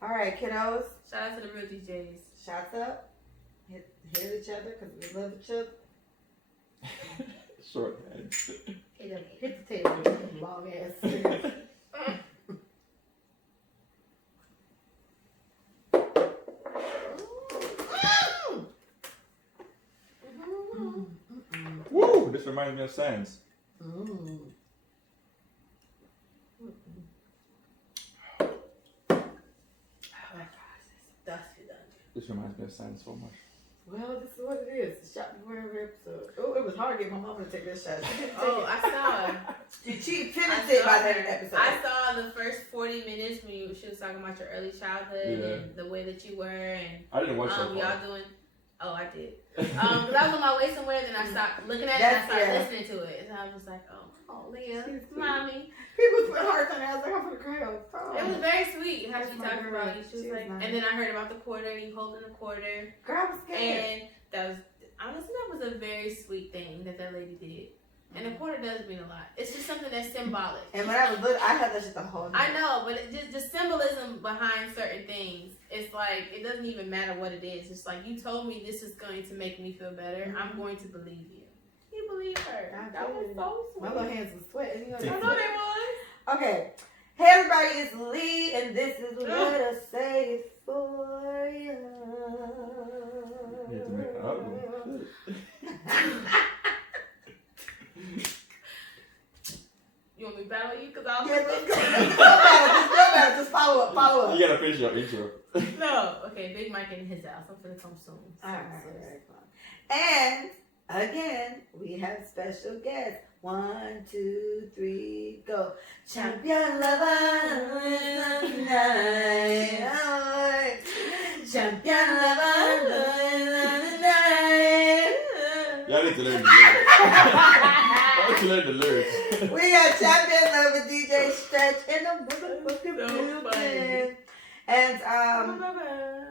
All right, kiddos. Shout out to the real DJs. Shots up. Hit each other because we love each other. Short head. Hit the table with them long ass. Woo! This reminds me of Sands. This reminds me of Sands so much. Well, this is what it is. The shot before every episode. Oh, it was hard to get my mama to take this shot. I saw it. She finished it by that episode. I saw the first 40 minutes when she was talking about your early childhood and the way that you were, and I didn't watch that. y'all doing. Oh, I did. Because I was on my way somewhere, then I stopped looking at it and I started listening to it, and I was just like, oh, Leah, mommy. People put hearts on it. I was like, I'm gonna cry. It was very sweet how she talked about you. She was like, and then I heard about the quarter, you holding the quarter. Girl, I was scared. And that was, honestly, that was a very sweet thing that lady did. And the quarter does mean a lot. It's just something that's symbolic. And when I was little, I had that shit the whole night. I know, but just the symbolism behind certain things, it's like, it doesn't even matter what it is. It's like, you told me this is going to make me feel better. I'm going to believe you. You believe her. That was so sweet. My little hands were sweating. You know, I know they was. Okay. Hey everybody, it's Lee, and this is what I say for you. You have to make it up. You want me to battle you? Because I'll let's go. Just follow up. You gotta finish your intro. No. Okay, Big Mike in his house. I'm gonna come soon. Alright. And again, we have special guests. 1, 2, 3, go. Champion lover tonight. Champion lover tonight. Y'all need to learn the lyrics. Why don't you learn the lyrics? We got champion lover DJ Stretch in the motherfucking building. And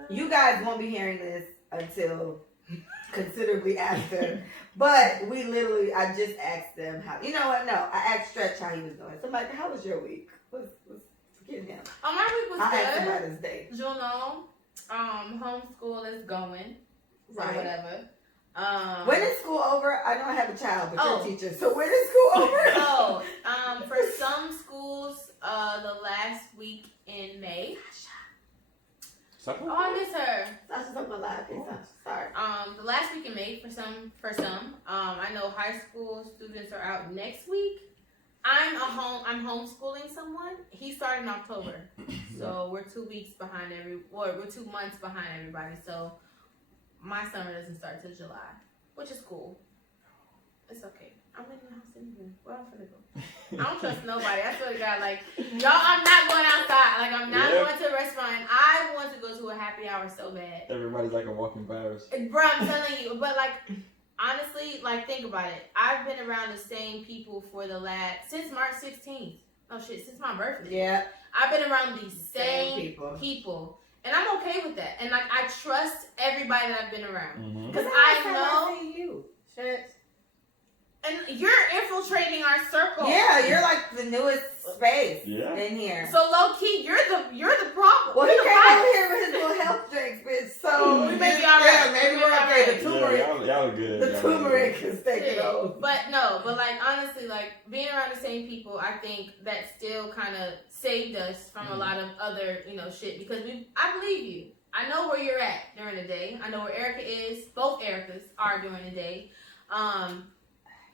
you guys won't be hearing this until considerably after. But we literally, I just asked them how. You know what? No, I asked Stretch how he was doing. So I'm like, how was your week? Let's get him. My week was I good. asked him about his day. Juno, homeschool is going. So Right. whatever. When is school over? I know I have a child, but you're a teacher. So when is school over? For some schools, the last week in May. Something? Oh, I miss her. Sasha's on my live. Sorry. The last week in May for some. I know high school students are out next week. I'm homeschooling someone. He started in October, so we're 2 weeks behind we're 2 months behind everybody. So my summer doesn't start till July, which is cool. It's okay. I'm in the house anyway. Where I'm finna go? I don't trust nobody. I swear to God, like, y'all, I'm not going outside. Like, I'm not going to a restaurant. I want to go to a happy hour so bad. Everybody's like a walking virus. Bro, I'm telling you. But, like, honestly, like, think about it. I've been around the same people since March 16th. Oh, shit, since my birthday. Yeah. I've been around these same people. And I'm okay with that. And, like, I trust everybody that I've been around. Because I know. I see you. Stretch. And you're infiltrating our circle. Yeah, you're like the newest space in here. So low key, you're the problem. Well, he came over here with his little health drinks, bitch. So we may be all right. Yeah, maybe we're okay. The turmeric, y'all are good. The turmeric is taking over. But like honestly, like being around the same people, I think that still kind of saved us from a lot of other, shit. Because I believe you. I know where you're at during the day. I know where Erica is. Both Ericas are during the day.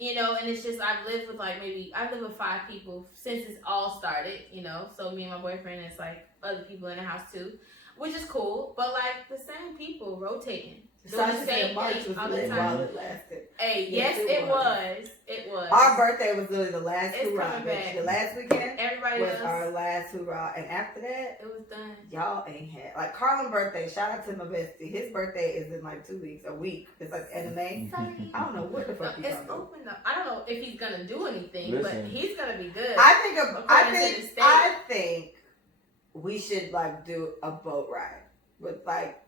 And it's just, I've lived with 5 people since it's all started, so me and my boyfriend, it's like other people in the house too, which is cool, but like the same people rotating. Sasha said March was lit while it lasted. Hey, yes, it was. It was. Our birthday was literally the last It's hoorah. coming back. The last weekend Everybody was else, our last hoorah. And after that, it was done. Y'all ain't had. Like, Carlin's birthday, shout out to my bestie. His birthday is in like 2 weeks, a week. It's like end of May. I don't know what the fuck he's It's gonna do. open up. I don't know if he's going to do anything, but Listen. he's going to be good. I think we should like do a boat ride with like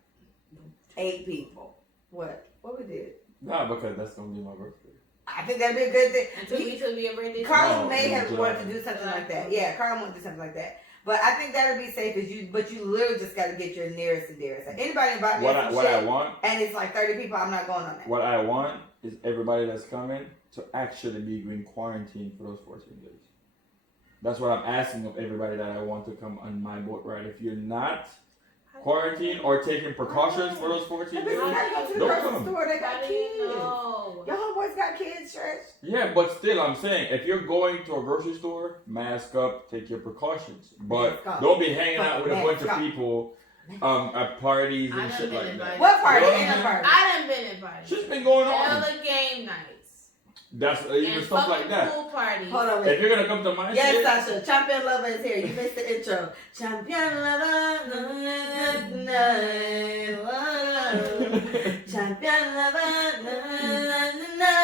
8 people. What we did? Nah, because that's gonna be my birthday. I think that'd be a good thing. And 2 weeks will be a birthday. Carlin No, may have July. wanted to do something like that. Yeah, Carlin wanted to do something like that. But I think that'll be safe but you literally just got to get your nearest and dearest. Like anybody invite me What I want, and it's like 30 people, I'm not going on that. what I want is everybody that's coming to actually be in quarantine for those 14 days. That's what I'm asking of everybody that I want to come on my boat ride. If you're not quarantined or taking precautions for those 14 days, Go to the don't grocery come. store, they got kids. No. Your homeboys got kids, Stretch. Yeah, but still, I'm saying if you're going to a grocery store, mask up, take your precautions. But Mask up. don't be hanging out with a bunch Mask of up. people at parties I and done shit been like that. invited. What party? You know Ain't what no I'm party. I done been invited. Shit's been going on. Hella game nights. That's even And stuff like fucking that. pool parties. Hold on, If wait. you're gonna come to my Yes, shit, Sasha. Champion Lova is here. You missed the intro. Champion Lova. Champion Lova.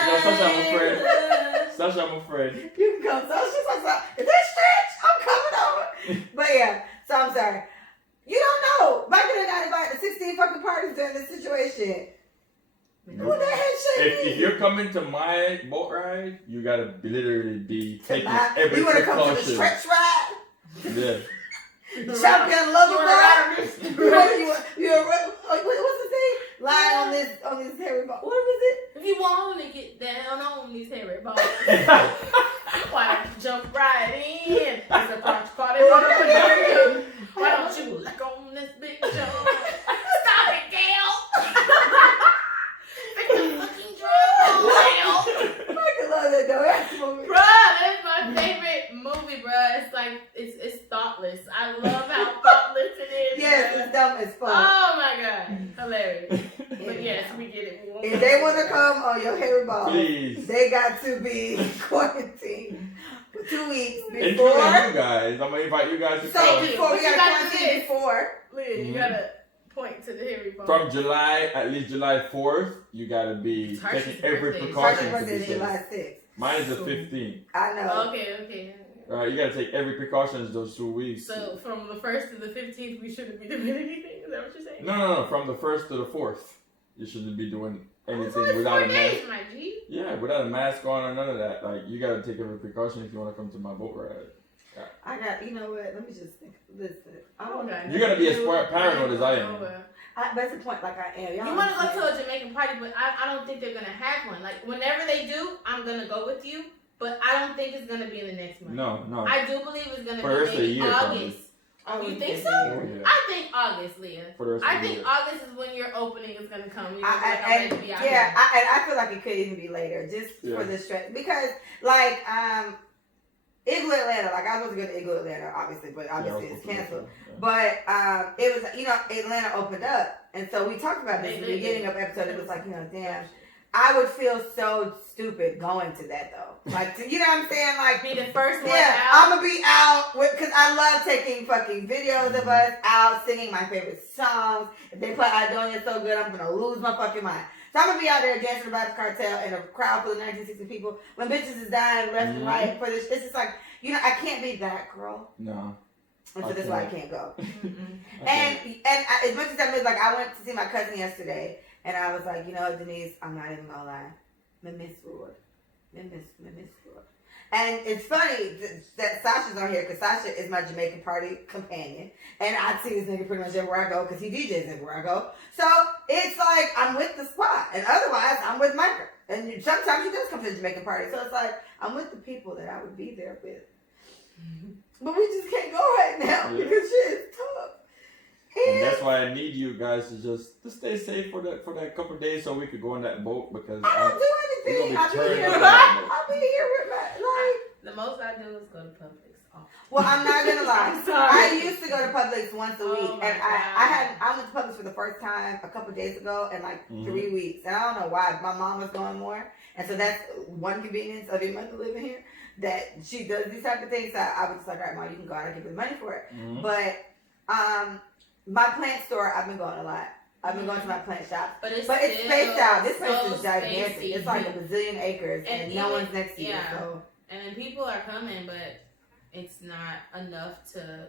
yo, Sasha, I'm a friend. Sasha, I'm a friend. You can come. So she's like, is that Stretch? I'm coming over. But yeah, so I'm sorry. You don't know. Michael and I invited to 16 fucking parties during this situation. Who the heck should If you're coming to my boat ride, you gotta literally be taking every you want to come to the precaution. Stretch ride? Yeah. Champion Lova You ride? wanna ride on this? What's his name? Lying on this hairy ball. What was it? If you want to get down on these hairy balls, why don't you jump right in? It's a crotch party. Why don't you lick on this big jump? Stop it, Gyal. Pick the fucking drum, Gyal. I love that though. That's the movie. Bruh, that's my favorite movie, bruh. It's like, it's thoughtless. I love how thoughtless it is. Yes, bruh. it's dumb as fuck. Oh my god. Hilarious. But yes, we get it. If they want to come on your hairy ball, Please. they got to be quarantined for 2 weeks Including before. you guys. I'm gonna invite you guys to So come. before we But you got gotta quarantined do this. before. Leah, you gotta point to the hairy ball. From July, at least July 4th, you gotta be It's Hershey's taking every birthday. precaution. Sasha's to birthday be is safe. July 6th. Mine is the 15th. I know. Okay. You gotta take every precautions those 2 weeks. So from the 1st to the 15th, we shouldn't be doing anything. Is that what you're saying? No. From the 1st to the 4th, you shouldn't be doing That's anything only without 4 a mask. days, my G. Yeah, without a mask on or none of that. Like, you gotta take every precaution if you wanna come to my boat ride. I got, you know what? Let me just think. Listen. I Oh, want God. You gotta be as paranoid as I am. That's the point, like I am. Y'all You want to go understand? to a Jamaican party, but I don't think they're going to have one. Like, whenever they do, I'm going to go with you, but I don't think it's going to be in the next month. No. I do believe it's going to For the be rest of the maybe year, probably. August. I You wouldn't think say so? that. Yeah. I think August, Leah. For the rest I of the think year. August is when your opening is going to come. You're gonna be like, I'm ready to be out here. And I feel like it could even be later, just for the stretch. Because, like, Igloo Atlanta, like, I was supposed to go to Igloo Atlanta, obviously, but obviously it's canceled. But it was, Atlanta opened up. And so we talked about this in the beginning of the episode. It was like, damn, I would feel so stupid going to that, though. Like, you know what I'm saying? Like, Be the first one yeah, out. I'm going to be out, because I love taking fucking videos of us out, singing my favorite songs. If they play I Don't It So Good, I'm going to lose my fucking mind. So I'm going to be out there dancing about the cartel in a crowd full of 1960 people when bitches is dying left and right for this. It's just like, I can't be that girl. No. And so that's why I can't go. Mm-mm. And as much as I miss, like, I went to see my cousin yesterday, and I was like, Denise, I'm not even gonna lie, me miss Lord. And it's funny that Sasha's on here, because Sasha is my Jamaican party companion, and I see this nigga pretty much everywhere I go, because he DJs everywhere I go. So it's like I'm with the squad, and otherwise I'm with Micah. And sometimes he does come to the Jamaican party, so it's like I'm with the people that I would be there with. But we just can't go right now because shit is tough. And that's why I need you guys to stay safe for that couple of days so we could go on that boat, because I don't do anything. I'll be here with my The most I do is go to Publix. Oh. Well, I'm not gonna lie. Sorry. I used to go to Publix once a week, my and I went to Publix for the first time a couple of days ago in like 3 weeks, and I don't know why. My mom was going more, and so that's one convenience of your mother living here, that she does these type of things. So I was just like, all right, Mom, you can go out and give me the money for it. But my plant store, I've been going a lot. I've been going to my plant shop. But it's spaced out. This place is gigantic. Spacey. It's like a bazillion acres, and no one's next to you. So. And then people are coming, but it's not enough to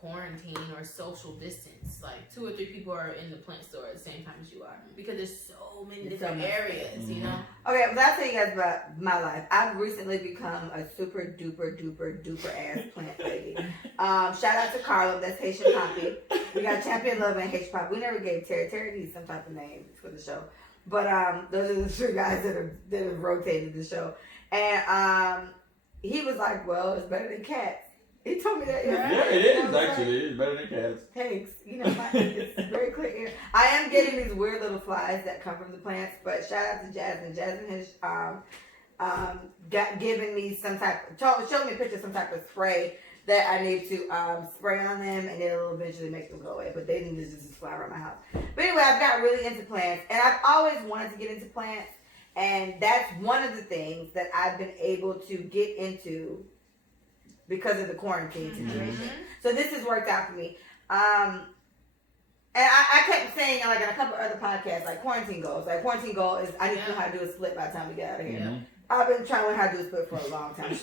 quarantine or social distance. Like 2 or 3 people are in the plant store at the same time as you are, because there's so many different areas, you know. Okay, well, I'll tell you guys about my life. I've recently become a super duper ass plant lady. Shout out to Carlo, that's Haitian Poppy. We got Champion Lova and Haitian Poppy. We never gave Terry needs some type of name for the show. But those are the 3 guys that have rotated the show. And he was like, well, it's better than cats. He told me that. Yeah, it is actually. It's better than cats. Thanks. You know, it's very clear. I am getting these weird little flies that come from the plants, but shout out to Jasmine. Jasmine has given me showed me a picture of some type of spray that I need to spray on them, and it'll eventually make them go away. But they need to just fly around my house. But anyway, I've got really into plants, and I've always wanted to get into plants, and that's one of the things that I've been able to get into because of the quarantine situation. Mm-hmm. So this has worked out for me. And I kept saying, like in a couple other podcasts, like quarantine goals. Like quarantine goal is I need to know how to do a split by the time we get out of here. Mm-hmm. I've been trying to learn how to do a split for a long time,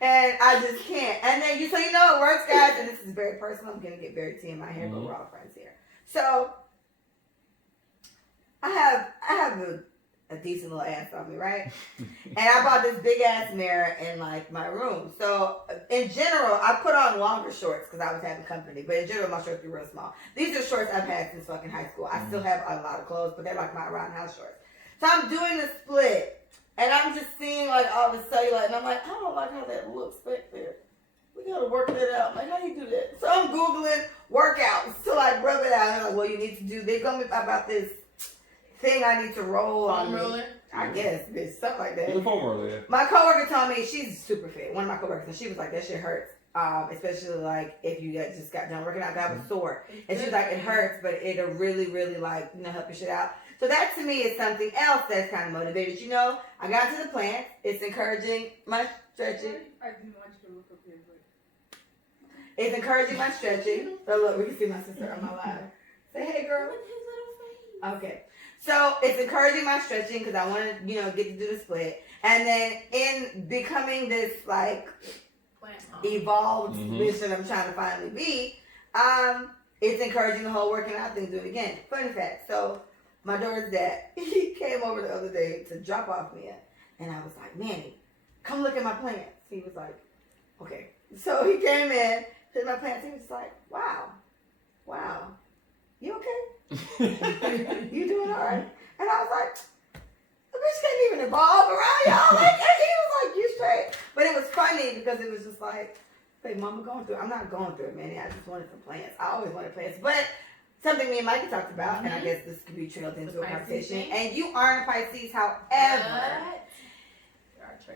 and I just can't. And then so you know it works, guys. And this is very personal. I'm gonna get very tea in my hair, but we're all friends here. So I have a decent little ass on me, right? And I bought this big ass mirror in like my room. So in general, I put on longer shorts because I was having company. But in general, my shorts be real small. These are shorts I've had since fucking high school. I still have a lot of clothes, but they're like my around house shorts. So I'm doing the split, and I'm just seeing like all the cellulite, and I'm like, I don't like how that looks back there. We gotta work that out. Like, how do you do that? So I'm Googling workouts to like rub it out. And I'm like, well, you need to do, they told me about this thing I need to roll on. Roller? I guess, bitch, stuff like that. It's a foam roller, yeah. My coworker told me, she's super fit. One of my coworkers, and she was like, that shit hurts. Especially like if you just got done working out, I was sore. And she's like, it hurts, but it'll really, really like, help your shit out. So that to me is something else that's kind of motivated. You know, I got to the plant. It's encouraging my stretching. I didn't want you to look up here, but it's encouraging my stretching. So look, we can see my sister on my live. Say hey, girl. With his little face. Okay. So it's encouraging my stretching because I want to, get to do the split. And then in becoming this like evolved bitch that I'm trying to finally be, it's encouraging the whole working out thing to do it again. Funny fact. So my daughter's dad, he came over the other day to drop off Mia. And I was like, Manny, come look at my plants. He was like, okay. So he came in, looked at my plants. He was like, wow. You okay? You doing all right? And I was like, the bitch can't even evolve around y'all. Like, and he was like, you straight. But it was funny because it was just like, hey, mama going through it. I'm not going through it, man. I just wanted some plants. I always wanted plants. But something me and Mikey talked about, and I guess this could be trailed into a conversation. And you aren't a Pisces, however,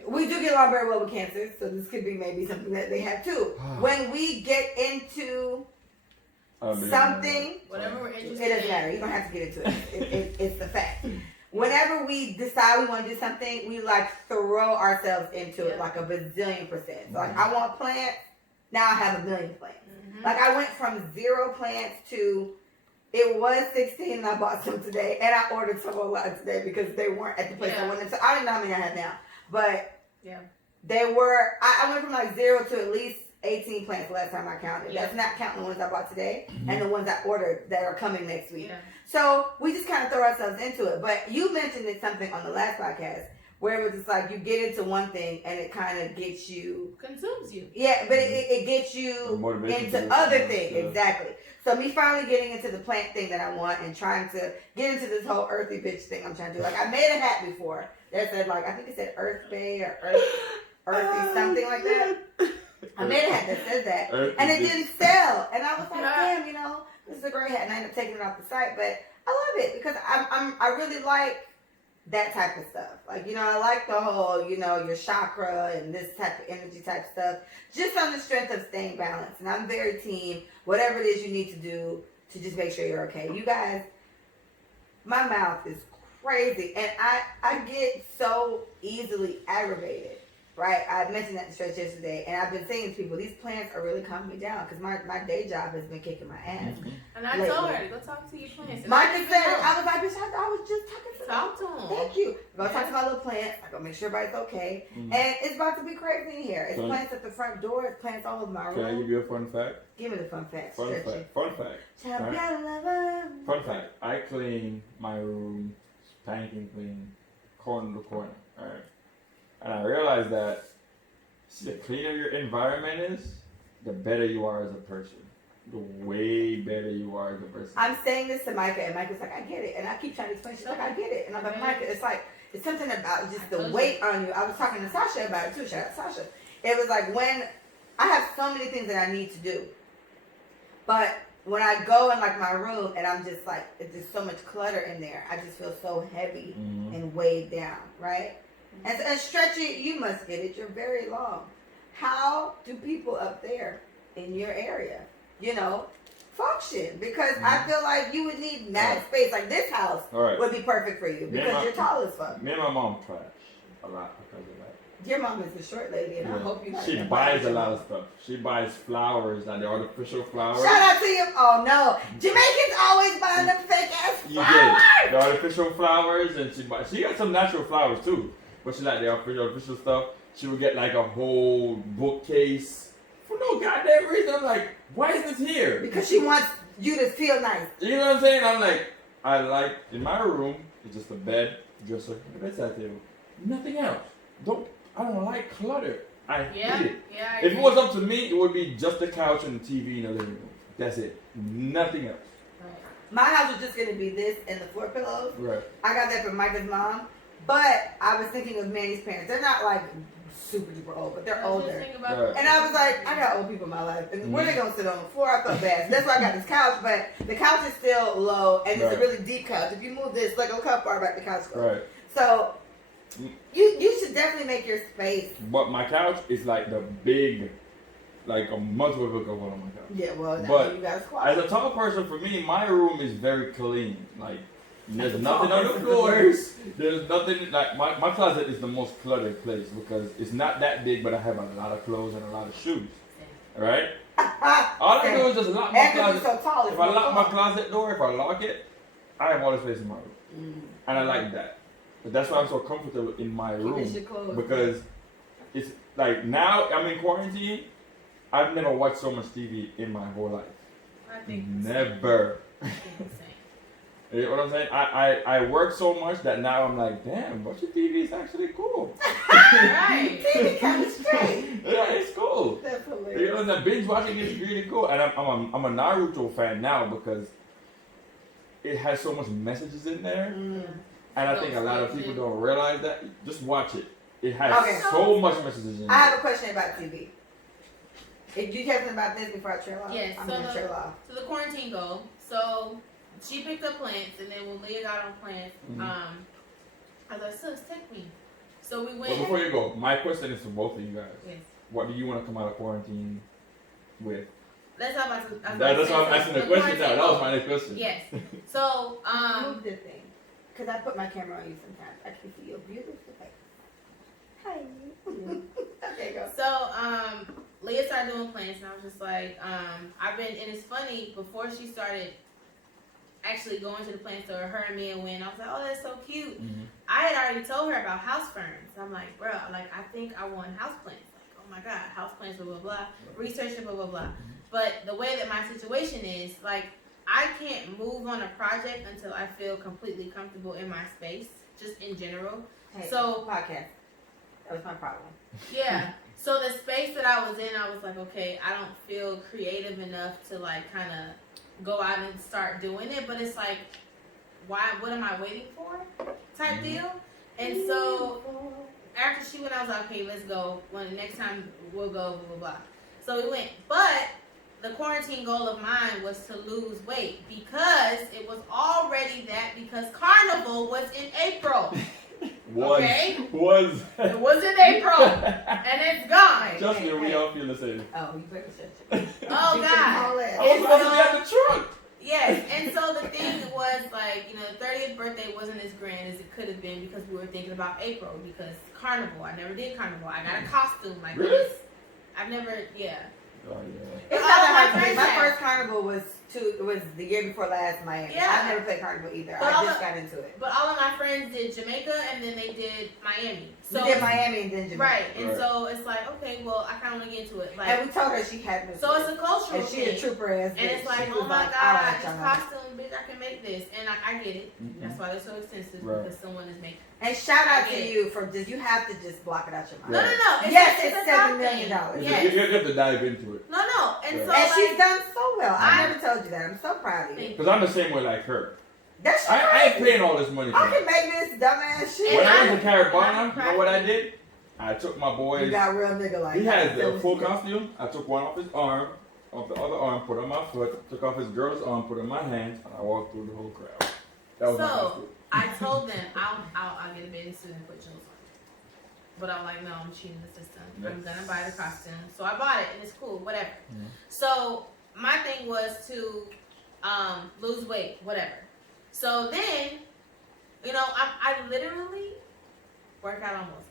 we do get along very well with Cancer, so this could be maybe something that they have too. When we get into something, whatever we're interested in, it doesn't matter. You don't have to get into it. It's the fact. Whenever we decide we want to do something, we like throw ourselves into it like a bazillion %. So like I want plants, now I have 1 million plants. Like I went from 0 plants to it was 16 and I bought some today, and I ordered some online today because they weren't at the place I wanted them. So I don't know how many I have now, but they were. I went from like 0 to at least 18 plants last time I counted. That's not counting the ones I bought today and the ones I ordered that are coming next week. So we just kind of throw ourselves into it. But you mentioned it something on the last podcast where it was just like you get into one thing and it kind of gets you, consumes you. Yeah, but it gets you into other things. Yeah. Exactly. So me finally getting into the plant thing that I want and trying to get into this whole earthy bitch thing I'm trying to do. Like I made a hat before that said like, I think it said Earth Bay or Earthy, something like that. I made a hat that says that, and it didn't sell. And I was like, damn, this is a great hat. And I ended up taking it off the site, but I love it because I really like that type of stuff. Like, I like the whole, your chakra and this type of energy type stuff, just on the strength of staying balanced. And I'm very team, whatever it is you need to do to just make sure you're okay. You guys, my mouth is crazy, and I get so easily aggravated right? I mentioned that to Stretch yesterday, and I've been saying to people, these plants are really calming me down because my day job has been kicking my ass. And I told her to go talk to your plants. And Micah said, I was like, bitch, I was just talking to them. Talk to them. Thank you. Go talk to my little plants. I go make sure everybody's okay. And it's about to be crazy in here. It's plants at the front door. It's plants all over my room. Can I give you a fun fact? Give me the fun fact. Fun fact. Champion lover. Fun fact. I clean my room, spanking clean, corner to corner. Alright. And I realized that the cleaner your environment is, the better you are as a person. The way better you are as a person. I'm saying this to Micah, and Micah's like, I get it. And I keep trying to explain. She's like, I get it. And I'm like, Micah, it's something about just the weight on you. I was talking to Sasha about it too. Shout out Sasha. It was like when I have so many things that I need to do. But when I go in like my room and I'm just like, it's just so much clutter in there, I just feel so heavy and weighed down, right? And Stretchy, you must get it. You're very long. How do people up there in your area, function? Because I feel like you would need mad space. Like this house would be perfect for you because you're tall as fuck. Me and my mom clash a lot because of that. Your mom is a short lady, and I hope you like She buys a lot of stuff. She buys flowers, like the artificial flowers. Shout out to you. Oh no, Jamaicans always buying them fake ass flowers. You get the artificial flowers, and she got some natural flowers too, but she like the artificial stuff. She would get like a whole bookcase for no goddamn reason. I'm like, why is this here? Because she wants you to feel nice. You know what I'm saying? I'm like, I like in my room, it's just a bed, dresser, and a bedside table. Nothing else. I don't like clutter. I hate it. Yeah, if it was up to me, it would be just the couch and the TV in the living room. That's it. Nothing else. Right. My house was just gonna be this and the floor pillows. Right. I got that from Micah's mom. But I was thinking of Manny's parents. They're not like super duper old, but they're older. Right. And I was like, I got old people in my life. And where they gonna sit on the floor? I felt bad. So that's why I got this couch. But the couch is still low and it's a really deep couch. If you move this, look how far back the couch goes. Right. So you should definitely make your space. But my couch is like the big, like a month worth of on my couch. Yeah, well, but you got to squat. as a tall person, for me, my room is very clean. Like, there's nothing on the floors. There's nothing, like, my closet is the most cluttered place because it's not that big, but I have a lot of clothes and a lot of shoes. Alright? All I do is just lock my closet. So tall, if I lock my closet door, if I lock it, I have all the space in my room. And I like that. But that's why I'm so comfortable in my room. Because it's like now I'm in quarantine. I've never watched so much TV in my whole life. I think never. You know what I'm saying? I work so much that now I'm like, damn, watching TV is actually cool. Right. TV kind of straight. Yeah, it's cool. That's hilarious. You know, the binge watching is really cool. And I'm a Naruto fan now because it has so much messages in there. And I think a lot of people don't realize that. Just watch it. It has so much messages in there. I have a question about TV. If you tell me about this before I trail off, yes, I'm going to trail off. So the quarantine goal. So she picked up plants, and then when Leah got on plants, I was like, sis, take me. So we went. Well, before you go, my question is for both of you guys. Yes. What do you want to come out of quarantine with? That's how that's why I'm asking the question now. That was my next question. Yes. So, move this thing. Because I put my camera on you sometimes. I can see your beautiful face. Hi. Okay, go. So, Leah started doing plants, and I was just like, and it's funny, before she started actually going to the plant store, her and me and Wynn, I was like, oh, that's so cute. I had already told her about house ferns. I'm like, bro, like, I think I want house plants. Like, oh my God, house plants, blah, blah, blah. Researching, blah, blah, blah. But the way that my situation is, like, I can't move on a project until I feel completely comfortable in my space, just in general. Hey, so podcast. That was my problem. Yeah. So the space that I was in, I was like, okay, I don't feel creative enough to like kind of go out and start doing it. But it's like, why? What am I waiting for? Type deal. And so after she went, I was like, okay, let's go. When the next time we'll go, blah blah blah. So we went, but the quarantine goal of mine was to lose weight because it was already that because Carnival was in April. It was in April and it's gone. Trust me, we all feel the same. Oh, you better shut your Oh God. I was supposed to be at the trunk. Yes, and so the thing was like, the 30th birthday wasn't as grand as it could have been because we were thinking about April because carnival. I never did carnival. I got a costume like Really? this. I've never, yeah. Oh yeah. It's not that hard for me. My first carnival was the year before last in Miami. Yeah. I never played carnival either. But I just got into it. But all of my friends did Jamaica and then they did Miami. We did Miami and then Jamaica. Right, and so it's like, okay, well, I kind of want to get into it. Like, and we told her she had no. So it's a cultural and she thing. a trooper ass. And it's like, oh my God, this costume, bitch, I can make this. And I get it. Mm-hmm. That's why they're so expensive because someone is making. And shout out to you for did you have to just block it out your mind? No. It's $7 million. Yes. You have to dive into it. No. And so and she's like, done so well. I never told you that. I'm so proud of you. Because I'm the same way like her. That's I ain't paying all this money for I that. can make this dumbass shit. When I went to Carabana, you know what I did? I took my You boys. got real nigga like He that. had the full costume. I took one off his arm, off the other arm, put on my foot, took off his girl's arm, put on my hands, and I walked through the whole crowd. That was my costume. I told them I'll get a bathing suit and put Jules on. But I'm like, no, I'm cheating the system. I'm gonna buy the costume. So I bought it and it's cool, whatever. Mm-hmm. So my thing was to lose weight, whatever. So then, I literally work out almost.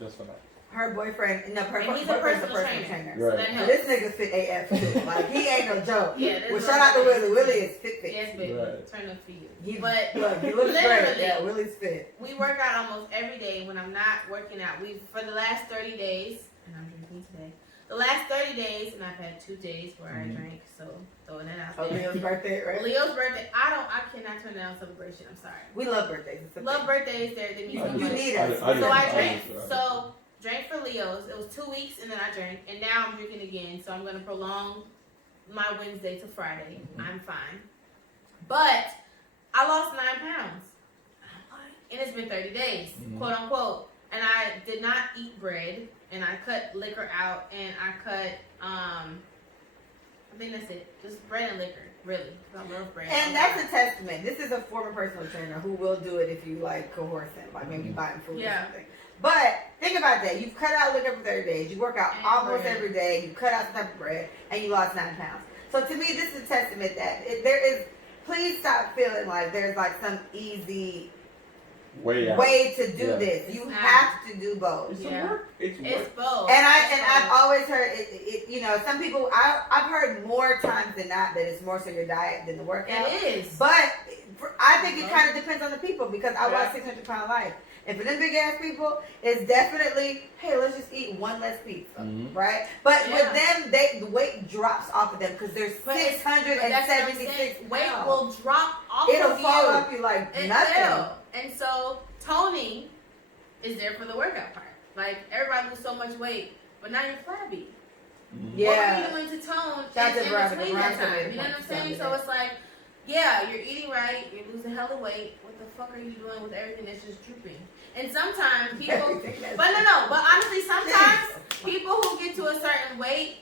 Just for that. Her boyfriend, And he's a boyfriend's personal trainer. Right. So that So helps. this nigga fit AF too. Like he ain't no joke. Yeah, Well, shout out to Willie. Willie is fit. Yes, baby. Right. Turn up for you. He, But look, he looks great. literally, Yeah, Willie's fit. we work out almost every day when I'm not working out. For the last 30 days, and I'm drinking today. The last 30 days, and I've had 2 days where I drank, so throwing that out Oh, there. Leo's birthday, right? Leo's birthday, I cannot turn down celebration. I'm sorry. We love birthdays. It's okay. Love birthdays. They mean so You much. need us. So I drank. drank. So drank for Leo's. It was 2 weeks, and then I drank, and now I'm drinking again. So I'm gonna prolong my Wednesday to Friday. I'm fine, but I lost 9 pounds, and it's been 30 days, quote unquote. And I did not eat bread, and I cut liquor out, and I cut I think that's it, just bread and liquor, really. I love bread. And that's a testament. This is a former personal trainer who will do it if you like coerce him, like maybe buy him food or something. But think about that. You've cut out liquor for 30 days. You work out And almost bread. every day. You cut out some type of bread, and you lost 9 pounds. So to me, this is a testament that there is. Please stop feeling like there's like some easy way to do this. You have to do both. It's Yeah. work. It's It's work. both. And I've always heard it. Some people I've heard more times than not that it's more so your diet than the workout. It is. But I think it kind of depends on the people because I watch 600 Pound Life. And for them big ass people, it's definitely, hey, let's just eat one less pizza, right? But with them, the weight drops off of them because there's 676 weight pounds. will drop off It'll of fall you. off you like It nothing. will. And so toning is there for the workout part. Like everybody lose so much weight, but now you're flabby. Yeah. What are you doing to tone Shout in to Veronica. between that Veronica time? You know what I'm made saying? a So point it's like, yeah, you're eating right, you're losing hella weight. What the fuck are you doing with everything that's just drooping? And sometimes people, but honestly, sometimes people who get to a certain weight,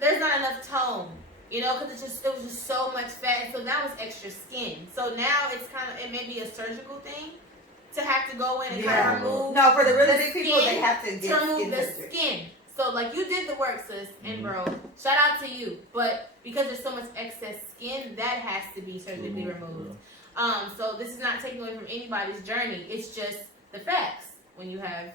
there's not enough tone. Because it was just so much fat, and so now it's extra skin. So now it may be a surgical thing to have to go in and kind of remove. No, for the really big the people, skin they have to get remove skin the surgery. skin. So like you did the work, sis, and bro, shout out to you. But because there's so much excess skin, that has to be surgically removed. So this is not taking away from anybody's journey. It's just the facts. When you have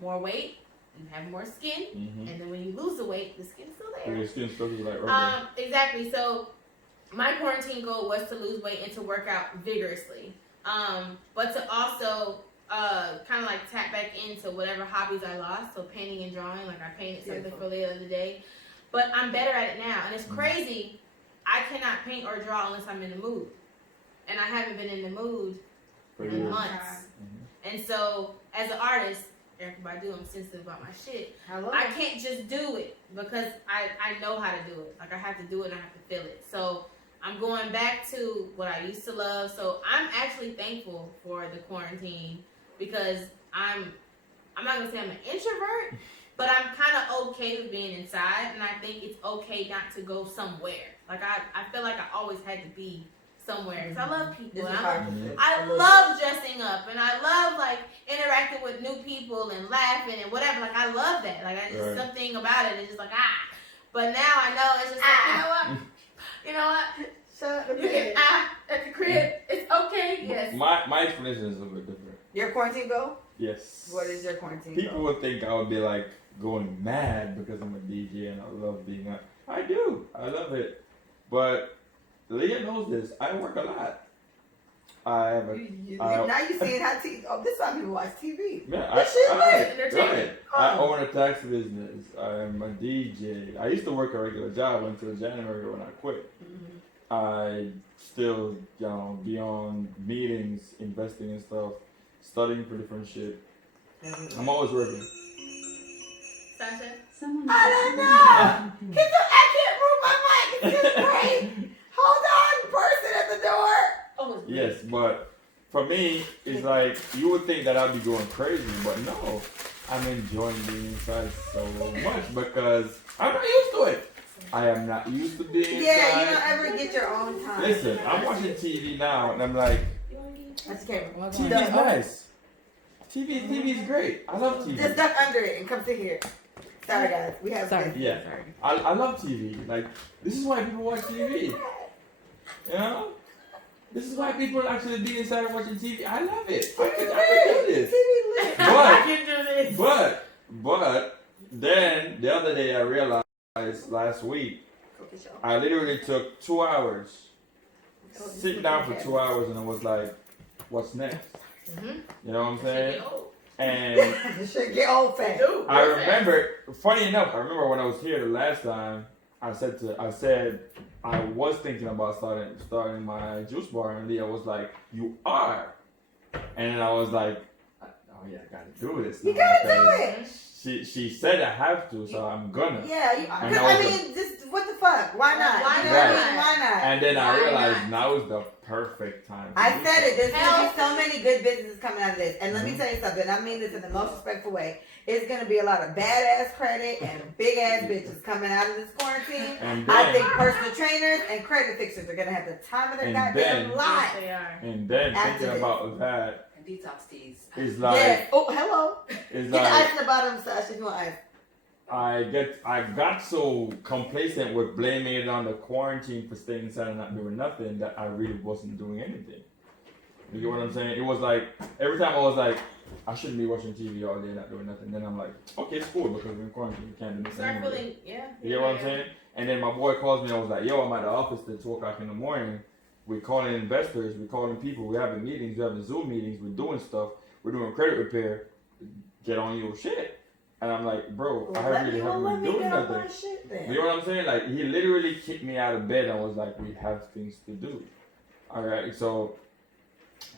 more weight, you have more skin, and then when you lose the weight, the skin's still there. Your skin structure is like rubber. Exactly. So my quarantine goal was to lose weight and to work out vigorously, but to also kind of like tap back into whatever hobbies I lost. So painting and drawing, like I painted something for the other day, but I'm better at it now, and it's crazy. I cannot paint or draw unless I'm in the mood, and I haven't been in the mood in months. And so as an artist, Erica Badu, I'm sensitive about my shit. I can't just do it because I know how to do it. Like I have to do it and I have to feel it. So I'm going back to what I used to love. So I'm actually thankful for the quarantine because I'm not gonna say I'm an introvert, but I'm kind of okay with being inside, and I think it's okay not to go somewhere. Like I feel like I always had to be somewhere because I love people. I love dressing up, and I love like interacting with new people and laughing and whatever. Like I love that. Like I just something about it. It's just like But now I know it's just like, you know what? You know what? Shut the You can bed. act at the crib. It's okay. Yes. My explanation is a bit different. Your quarantine goal? Yes. What is your quarantine People goal? would think I would be like going mad because I'm a DJ and I love being out. I do. I love it. But Leah knows this. I work a lot. I have a Now you seeing how TV. Oh, this is why people watch TV. yeah, This shit lit. Entertainment. I own a taxi business. I'm a DJ. I used to work a regular job until January when I quit. I still, be on meetings, investing in stuff, studying for different shit. I'm always working. Sasha? I don't know. I can't move my mic. It's just great. Hold on, person at the door. Oh, Yes, but for me, it's like you would think that I'd be going crazy, but no. I'm enjoying being inside so much because I'm not used to it. I am not used to being inside. Yeah, you don't ever get your own time. Listen, I'm watching TV now and I'm like, That's okay. TV's nice. TV is great. I love TV. Just duck under it and come sit here. Sorry, guys. We have. Sorry. Yeah. I love TV. Like, this is why people watch TV. You know? This is why people actually be inside watching TV. I love it. I can do this. I can do this. But then the other day I realized last week I literally took 2 hours, sit down for 2 hours, and I was like, "What's next?" You know what I'm saying? And This shit get old fast. I remember, funny enough, I remember when I was here the last time, I said I was thinking about starting my juice bar, and Leah was like, "You are," and then I was like, "Oh yeah, I gotta do this." You now gotta because do it. She said I have to, so I'm gonna. Yeah, And I mean, just what the fuck? Why not? Why You know what I not? mean? Why not? And then I Why realized not? now is the perfect time. to I do said it. so. There's gonna be so many good businesses coming out of this, and let me Mhm. tell you something. I mean this in the most respectful way. It's gonna be a lot of badass credit and big ass bitches coming out of this quarantine. And I then, think personal trainers and credit fixers are gonna have the time of their And goddamn then- life. They are. and then After thinking this. about that And detox teas. is like, Yeah. Oh, hello. is Get the ice like in the bottom, Sasha. If you want ice. I got so complacent with blaming it on the quarantine for staying inside and not doing nothing that I really wasn't doing anything. You get what I'm saying? It was like every time I was like, I shouldn't be watching TV all day not doing nothing. Then I'm like, okay, it's cool because we're in quarantine. You can't do this Start anyway. feeling, yeah. You get what I'm saying? And then my boy calls me and I was like, yo, I'm at the office till 2 o'clock in the morning. We're calling investors, we're calling people, we're having meetings, we're having Zoom meetings, we're doing stuff, we're doing credit repair. Get on your shit. And I'm like, bro, I really haven't been doing nothing. Shit then. You know what I'm saying? Like, he literally kicked me out of bed and was like, we have things to do. All right, so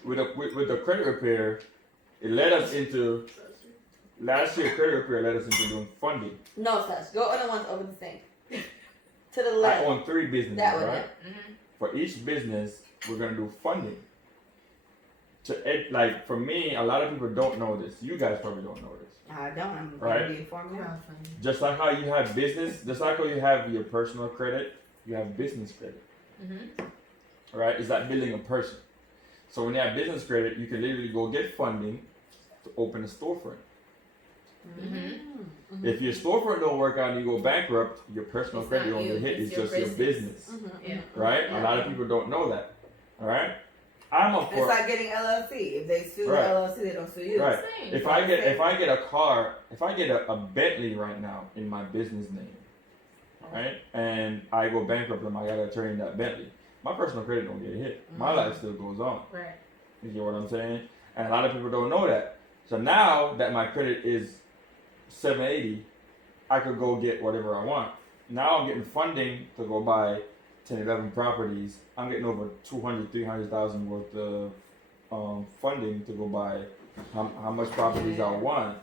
with the credit repair, it led us into, last year credit repair led us into doing funding. No, Sasha. Go on the ones over the sink. To the I left. own 3 businesses, That one. right? For each business, we're gonna do funding. Like, for me, a lot of people don't know this. You guys probably don't know this. I don't. I'm Right. going to be informed now. Just like how you have business, just like how you have your personal credit, you have business credit. Right? It's like building a person. So when you have business credit, you can literally go get funding to open a storefront. If your storefront don't work out and you go bankrupt, your personal It's credit not don't you, get hit. it's It's your just your business. Yeah. Right? A lot of people don't know that. All right? I'm a It's for like getting LLC. If they sue Right. the LLC, they don't sue you. Right. Same. If I get a car, if I get a Bentley right now in my business name, right, and I go bankrupt and I gotta turn in that Bentley, my personal credit don't get hit. My life still goes on. Right. You get what I'm saying? And a lot of people don't know that. So now that my credit is 780, I could go get whatever I want. Now I'm getting funding to go buy 10, 11 properties. I'm getting over 200, 300,000 worth of funding to go buy how much properties I want.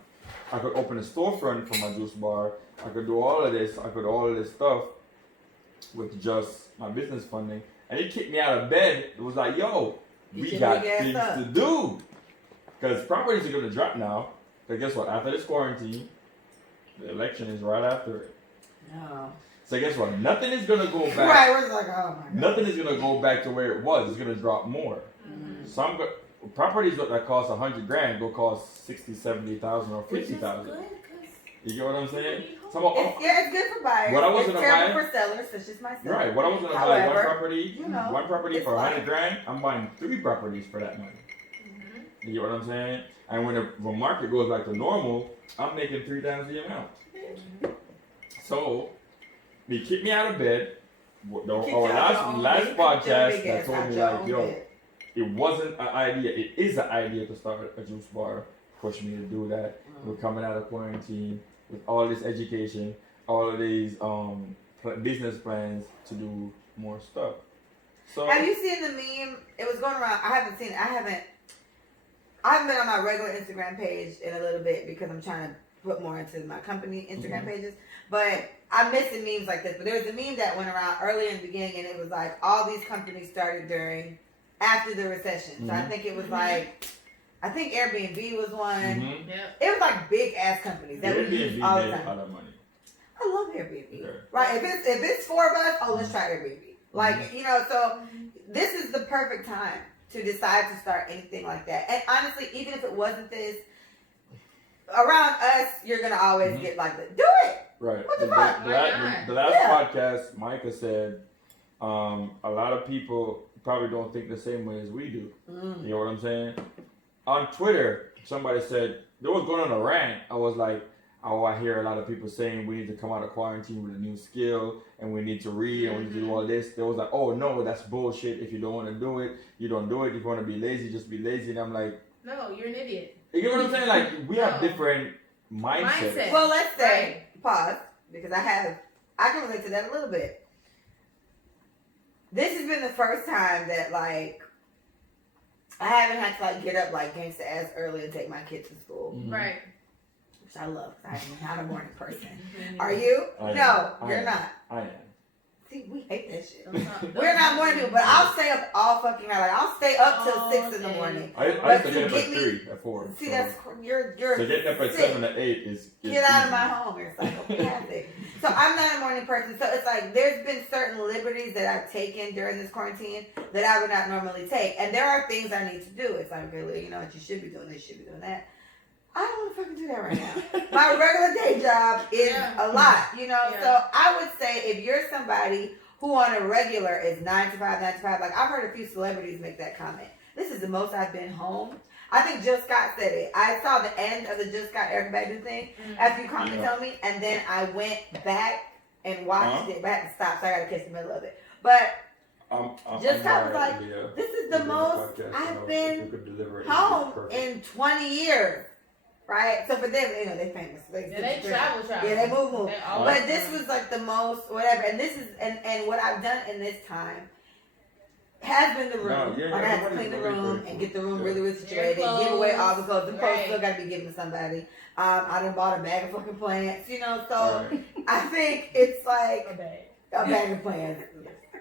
I could open a storefront for my juice bar. I could do all of this. I could do all of this stuff with just my business funding. And it kicked me out of bed. It was like, yo, Get we your got big ass things up. to do. Because properties are going to drop now. Because guess what? After this quarantine, the election is right after it. No. So guess what? Nothing is going to go back. Right. We're just like, oh my god. Nothing is going to go back to where it was. It's going to drop more. Some properties that cost $100,000 will cost 60, 70,000 or Which is 50,000. good because You get what I'm saying? So it's good for buyers. What I wasn't it's terrible for sellers, such as myself. right. What I was gonna buy one property, one property it's for fine. 100 grand. I'm buying 3 properties for that money. You get what I'm saying? And when the market goes back to normal, I'm making 3 times the amount. So they kicked me out of bed. Our last podcast that told me like, yo, it wasn't an idea. It is an idea to start a juice bar. Pushed me to do that. We're coming out of quarantine with all this education, all of these business plans to do more stuff. So have you seen the meme? It was going around. I haven't seen it. I haven't been on my regular Instagram page in a little bit because I'm trying to put more into my company Instagram pages. But I'm missing memes like this. But there was a meme that went around early in the beginning, and it was like all these companies started after the recession. So I think it was like, I think Airbnb was one. It was like big ass companies that we use all the time. A lot of money. I love Airbnb. Okay. Right? If it's 4 of us, let's try Airbnb. Like, you know, so this is the perfect time to decide to start anything like that. And honestly, even if it wasn't this, around us, you're gonna always get like, do it. Right. What the fuck? The last podcast, Micah said, a lot of people probably don't think the same way as we do. You know what I'm saying? On Twitter, somebody said, they was going on a rant. I was like, oh, I hear a lot of people saying we need to come out of quarantine with a new skill and we need to read and we need to do all this. They was like, oh, no, that's bullshit. If you don't want to do it, you don't do it. If you want to be lazy, just be lazy. And I'm like, no, you're an idiot. You get what I'm saying? Like, we have different mindsets. Well, let's say, pause, because I can relate to that a little bit. This has been the first time that, like, I haven't had to, like, get up, like, gangsta ass early and take my kids to school. Right. Which I love, because I'm not a morning person. Are you? No, you're not. I am. See, we hate that shit. We're not morning people, but I'll stay up all fucking night. Like, I'll stay up till 6 in the morning. I used to get up at 3, at 4. See, that's, you're so getting up at 7 or 8 is get out of my home. You're psychopathic. So I'm not a morning person. So it's like, there's been certain liberties that I've taken during this quarantine that I would not normally take. And there are things I need to do. It's like, okay, you know what, you should be doing this, you should be doing that. I don't want to fucking do that right now. My regular day job is a lot, you know? So I would say if you're somebody who on a regular is 9 to 5, like I've heard a few celebrities make that comment. This is the most I've been home. I think Jill Scott said it. I saw the end of the Jill Scott Eric Badu thing after you commented on me, and then I went back and watched it, but I had to stop, so I got to catch the middle of it. But Jill Scott was like, this is the most I've been home in 20 years. Right? So for them, you know, they famous. They travel. Yeah, they move. But this was like the most, whatever. And this is, and what I've done in this time has been the room. Like I had to clean the room and get the room really situated, give away all the clothes. The clothes still got to be given to somebody. I done bought a bag of fucking plants, you know, so I think it's like a bag of plants.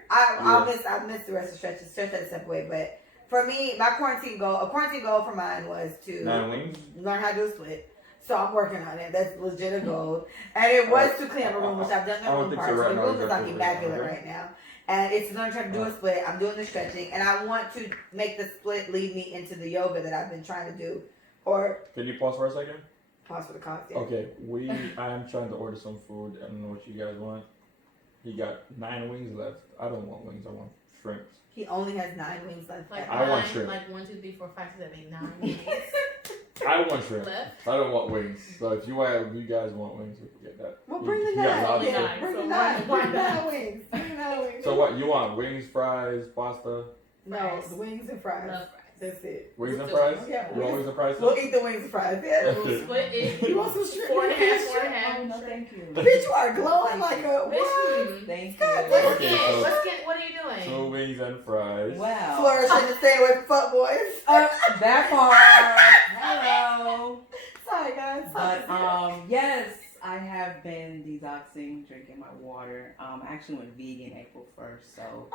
I miss the rest of Stretch that a separate way, but for me, a quarantine goal for mine was to learn how to do a split. So I'm working on it. That's legit a goal. And it was to clean up a room, which I've done the room part. So the room is like immaculate right now. And it's learn how to do a split. I'm doing the stretching. And I want to make the split lead me into the yoga that I've been trying to do. Can you pause for a second? Pause for the cause, yeah. Okay, I am trying to order some food. I don't know what you guys want. He got 9 wings left. I don't want wings. I want shrimps. He only has 9 wings left. I want shrimp. Like 1, 2, 3, 4, 5, 6, 7, 8, 9 wings. I want shrimp. I don't want wings. So if you guys want wings, we can get that. Well, bring the 9. Bring the 9 wings. So what, you want wings, fries, pasta? No, the wings and fries. Love fries. That's it. Wings and fries? Yeah, you want wings and fries? We'll eat the wings and fries. Yeah. We'll split it. You want some shrimp? 4.5. Oh, no, thank you. Bitch, you are glowing like a what? Thank God, you. What are you doing? 2 wings and fries. Wow. Flourishing to stay away from fuck boys. That part. Hello. Sorry, guys. But yes, I have been detoxing, drinking my water. I actually went vegan April 1st, so.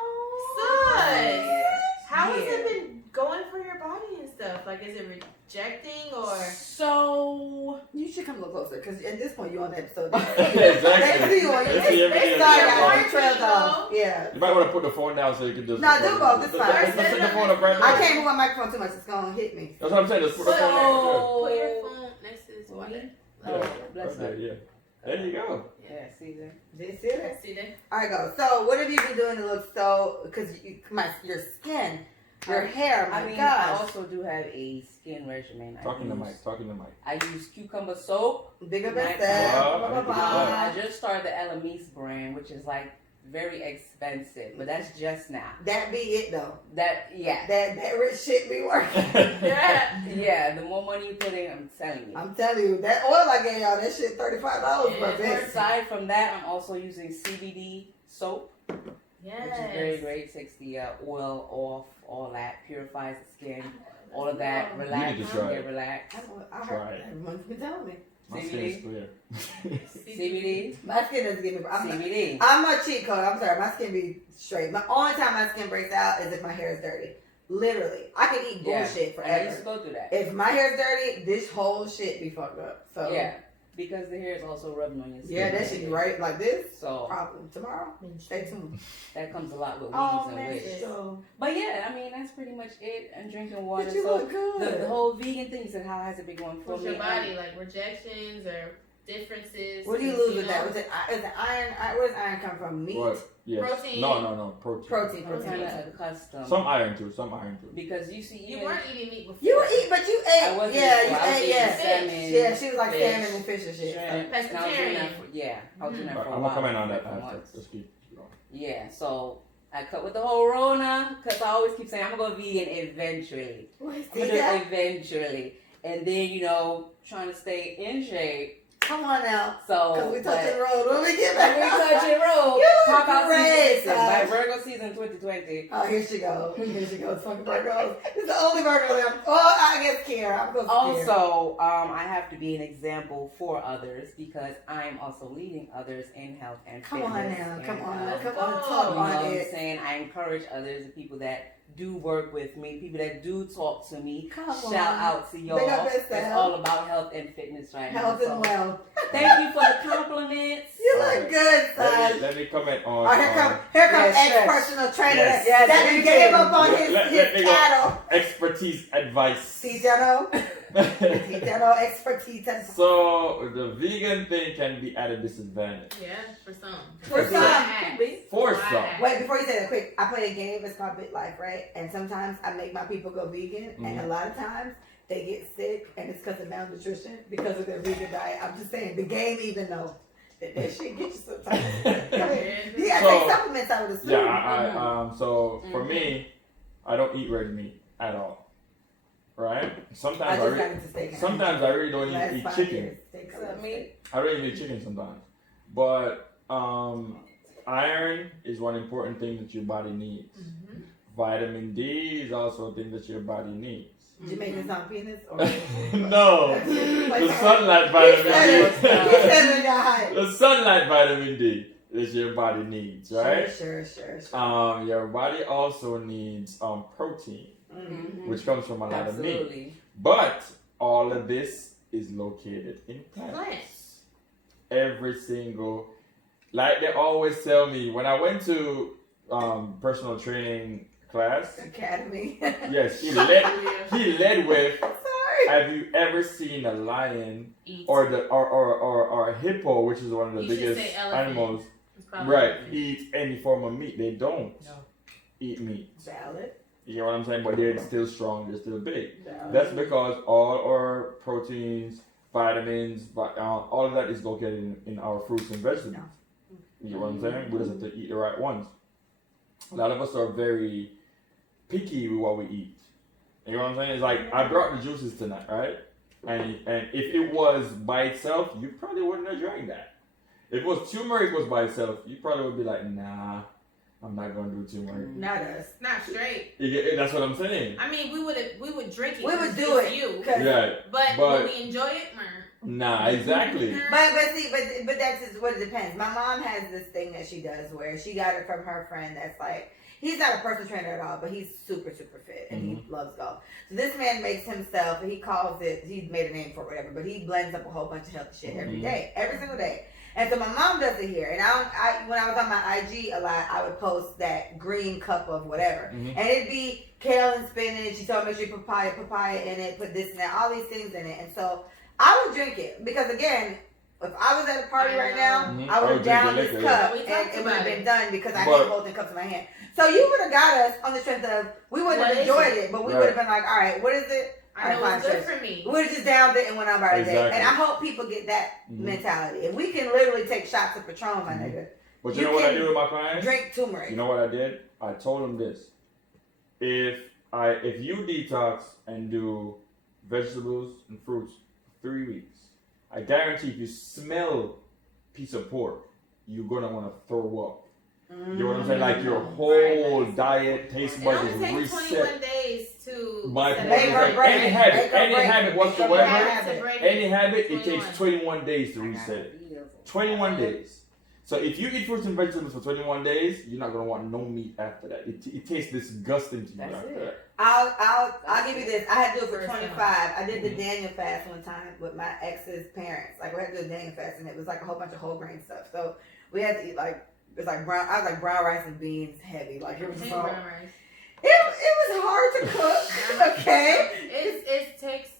How has it been going for your body and stuff? Like, is it rejecting or? So you should come a little closer because at this point you're on the episode. Exactly. Sorry, trails off. Yeah. You might want to put the phone down so you can just. No, do both. It's fine. Let's put the phone up right now. I can't move my microphone too much. It's gonna hit me. That's what I'm saying. Just put the phone Put your phone next to this water. Oh, bless her. Yeah. There you go. Yeah, see there. Did you see that? See that? All right, go. So, what have you been doing to look so? Because your skin, your hair. My I mean, gosh. I also do have a skin regimen. Talking to Mike. I use cucumber soap. Big up Night- that. Wow. I just started the Elamise brand, which is like very expensive, but that's just now. That be it though. That That rich shit be working. yeah. The more money you put in, I'm telling you. I'm telling you, that oil I gave y'all, that shit $35 for Yeah. this. Aside from that, I'm also using CBD soap, Yes. which is very great. Takes the oil off, all that, purifies the skin, all of that. You Relax, need to try get it. relaxed. I Try heard it. everyone's been telling me. My skin is clear. CBD, My skin doesn't give me. CBD. I'm a cheat code. I'm sorry. My skin be straight. The only time my skin breaks out is if my hair is dirty. Literally, I can eat bullshit I used to forever. go through that. If my hair is dirty, this whole shit be fucked up. So Yeah, because the hair is also rubbing on your skin. yeah, that shit be right like this. So Problem tomorrow. Stay tuned. that comes a lot with weeds Oh and man, wigs. so But yeah, I mean that's pretty much it. And drinking water. but you So look good. the whole vegan thing, you said, how has it been going for What's me? your body like? Rejections or differences? What do you lose with that? Was it is the iron? Where does iron come from? Meat. What? Yes. Protein. No. Protein. Protein. I'm kind Protein. of accustomed. Some iron too. Because you see, You even- weren't eating meat before. You were eat, but you ate. I wasn't Yeah, before. you I was ate. eating Yeah. salmon, Yeah, she was like fish, salmon and fish and shit. shrimp. And I was doing that for, yeah, I was doing that for a I'm while. gonna comment on that for after. months. Just keep going. Yeah, so I cut with the whole Rona because I always keep saying I'm gonna go vegan eventually. Wait, I'm gonna do it eventually, and then trying to stay in shape. Come on now. So Because we but- touching the road. When we get When back. we touch it road, You look pop out great, season. My Sash. Virgo season 2020. Oh, here she goes. Here she goes. Fucking Virgos. It's the only Virgo that I guess Kiara. I'm going to Also, I have to be an example for others because I'm also leading others in health and Come fitness. on now. Come and, on. Let's Come go. on. Talk You know on what I'm it. saying? I encourage others, the people that do work with me, people that do talk to me. Come on. Shout out to y'all. Big up It's yourself. all about health and fitness right Health now. and wealth. Thank you for the compliments. You look good, son. Let me comment on. Oh, here comes ex-personal trainer Yes. that he gave up on Let me his go. cattle. Expertise advice. See, Dano? See, Dano, expertise. So the vegan thing can be at a disadvantage. Yeah, for some. For some. Why ask? For Why some. ask? Wait, before you say that, quick, I play a game. It's called Bit Life, right? And sometimes I make my people go vegan, and a lot of times they get sick, and it's because of malnutrition, because of their vegan diet. I'm just saying, the game even knows that shit gets you sometimes. You gotta So- take supplements, I would assume. Yeah, so for me, I don't eat red meat at all. Right? I Sometimes just got into steak. sometimes I really don't Last even eat 5 chicken. years, steak, I love steak. I don't even eat chicken sometimes. But iron is one important thing that your body needs. Mhm. Vitamin D is also a thing that your body needs. Jamaicans on penis? Or No, the sunlight vitamin D. The sunlight vitamin D is your body needs, right? Sure. Your body also needs protein, Mm. which comes from a lot of meat. Absolutely. But all of this is located in plants. Plants. Every single, like they always tell me when I went to personal training class. Academy. Yes, he led with. Sorry. Have you ever seen a lion Eat. or a hippo, which is one of the You should biggest say elephant. animals, It's probably right? elephant. Eat any form of meat. They don't No. eat meat. Valid. You know what I'm saying? But they're still strong. They're still big. Valid. That's because all our proteins, vitamins, all of that is located in our fruits and vegetables. You know what I'm saying? We just have to eat the right ones. A lot of us are very picky with what we eat. You know what I'm saying? It's like I brought the juices tonight, right? And if it was by itself, you probably wouldn't have drank that. If it was turmeric was by itself, you probably would be like, nah, I'm not gonna do turmeric. Not us. Not straight. That's what I'm saying. I mean, we would drink it. We would 'cause do it's it. You. 'Cause- Yeah, But But- would we enjoy it? nah, exactly. But that's just what it depends. My mom has this thing that she does where she got it from her friend that's like, he's not a personal trainer at all, but he's super, super fit and he loves golf. So this man makes himself, he calls it, he's made a name for it, whatever, but he blends up a whole bunch of healthy shit every day, every single day. And so my mom does it here. And when I was on my IG a lot, I would post that green cup of whatever. And it'd be kale and spinach. She told me she put papaya in it, put this and that, all these things in it. And so I would drink it because again, if I was at a party right now, Mhm. I would have downed this liquor, cup We and talked it would have about been it. done because I But- hate holding cups in my hand. So you would have got us on the strength of we wouldn't What have is enjoyed it? it, but we Right. would have been like, all right, what is it? I know Alright, it's fine, good sure. for me. We would have just downed it and went on about our day. Exactly. And I hope people get that Mhm. mentality. If we can literally take shots of Patron, my Mhm. nigga, But You you know what I can do with my clients? drink turmeric. You know what I did? I told them this: if you detox and do vegetables and fruits for 3 weeks, I guarantee if you smell piece of pork, you're gonna want to throw up. You know what I'm saying? Like your whole diet, taste It buds only is takes reset. 21 days to My set point Make is or like break any it. habit, Make or any break habit it. You whatsoever, have to break any it. habit, it 21. takes 21 days to reset it. 21 days. So if you eat fruits and vegetables for 21 days, you're not gonna want no meat after that. It tastes disgusting to you That's after it. that. I'll give you this. I had to do it for First 25. I did the Mhm. Daniel fast one time with my ex's parents. Like we had to do a Daniel fast, and it was like a whole bunch of whole grain stuff. So we had to eat like it was like brown. I was like brown rice and beans heavy. Like it was Take so. brown rice. It was hard to cook. Okay. It takes.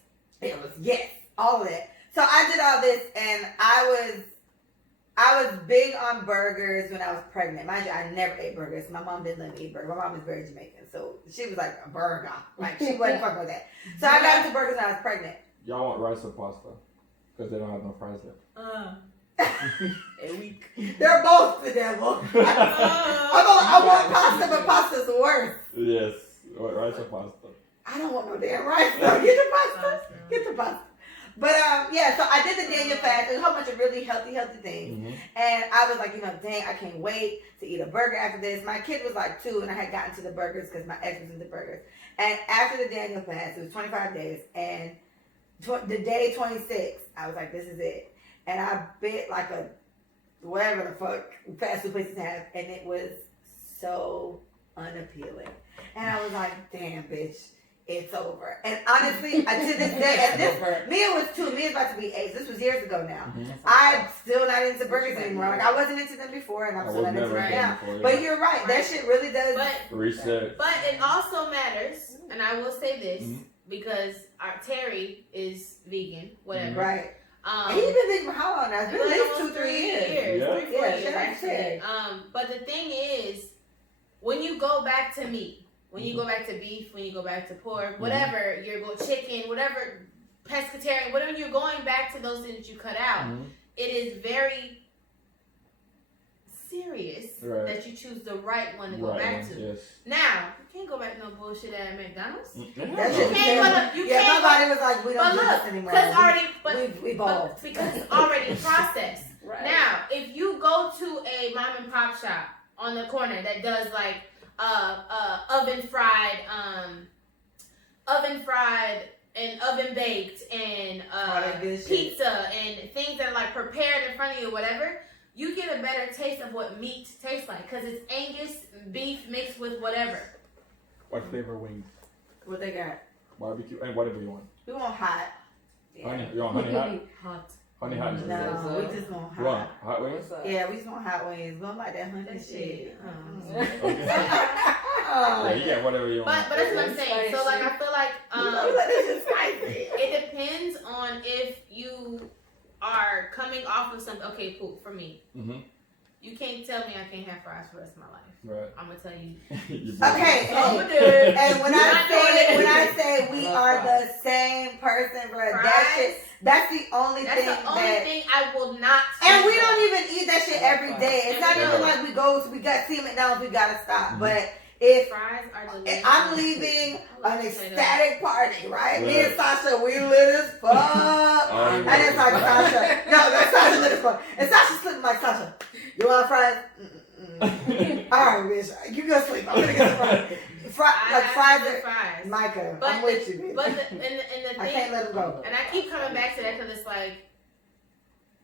It was yes, all of that. So I did all this, and I was big on burgers when I was pregnant. Mind you, I never ate burgers. My mom didn't let me eat burgers. My mom is very Jamaican, so she was like a burger. Like she wasn't fucking with that. So I got into burgers when I was pregnant. Y'all want rice or pasta? Because they don't have no fries left. A week. They're both the devil. I want pasta, but pasta's worse. Yes. What, rice or pasta? I don't want no damn rice. No, get the pasta. Get the pasta. But yeah, so I did the Daniel fast. There's a whole bunch of really healthy things. Mm-hmm. And I was like, dang, I can't wait to eat a burger after this. My kid was like 2, and I had gotten to the burgers because my ex was into burgers. And after the Daniel fast, it was 25 days. And the day 26, I was like, this is it. And I bit like a whatever the fuck fast food places have. And it was so unappealing. And I was like, damn, bitch, it's over. And honestly, to this day, and this, Mia was 2. Mia's about to be 8. This was years ago now. Mm-hmm. I'm still not into burgers anymore. Like I wasn't into them before, and I'm I still was not into never them into now. them before, But yeah. you're right. That shit really does. Reset. But it also matters, and I will say this Mhm. because our Terry is vegan, whatever. Right. And he's been big for how long now? It's been at least 2-3 years. Yeah. 3-4 Yeah, years sure, actually. sure. But the thing is, when you go back to meat, when you go back to beef, when you go back to pork, whatever, you're going chicken, whatever, pescatarian, whatever, you're going back to those things that you cut out. Mhm. It is very serious Right. that you choose the right one to go Right, back to. yes. Now, you can't go back to no bullshit at McDonald's. That You shit was can't terrible. go to, you Yeah, can't nobody was like, we but don't do look, this anymore. because already, but We've evolved. because it's already processed. Right. Now, if you go to a mom and pop shop on the corner that does like oven fried and oven baked and All that good shit. pizza and things that are like prepared in front of you or whatever, you get a better taste of what meat tastes like because it's Angus beef mixed with whatever. What flavor wings? What they got? Barbecue and whatever you want. We want hot. Honey, you want honey hot? Hot. Honey hot. is No, good. we just want You want hot. hot wings? Yeah, we just want hot wings. We don't like that honey That shit. shit. Okay. Yeah, you get whatever you want. But that's what I'm saying. So like I feel like This is spicy. it depends on if you are coming off of something. Okay, cool. For me, Mm-hmm. you can't tell me I can't have fries for the rest of my life. Right. I'm gonna tell you. Okay, Oh, and, dude. and when Not doing it. I say we Love are fries. the same person, bro, that Fries. shit, that's the only That's thing the only that. thing I will not. And take we off. don't even eat that shit every day. It's not Every even day. like we go, we got see McDonald's, we gotta stop. Mhm. But if Fries are delicious. I'm leaving I an love potatoes. ecstatic party, right? Me and Right. Sasha, we lit as fuck. Oh, And it's like Sasha, no, that's Sasha lit as fuck. And Sasha slipping like Sasha, you want fries? Mm-mm. All right, bitch, you go sleep. I'm gonna get some fries. Like I fries, love are, fries. Micah, But I'm with you, bitch. But and the I thing, can't let him go. and I keep coming back to that because it's like,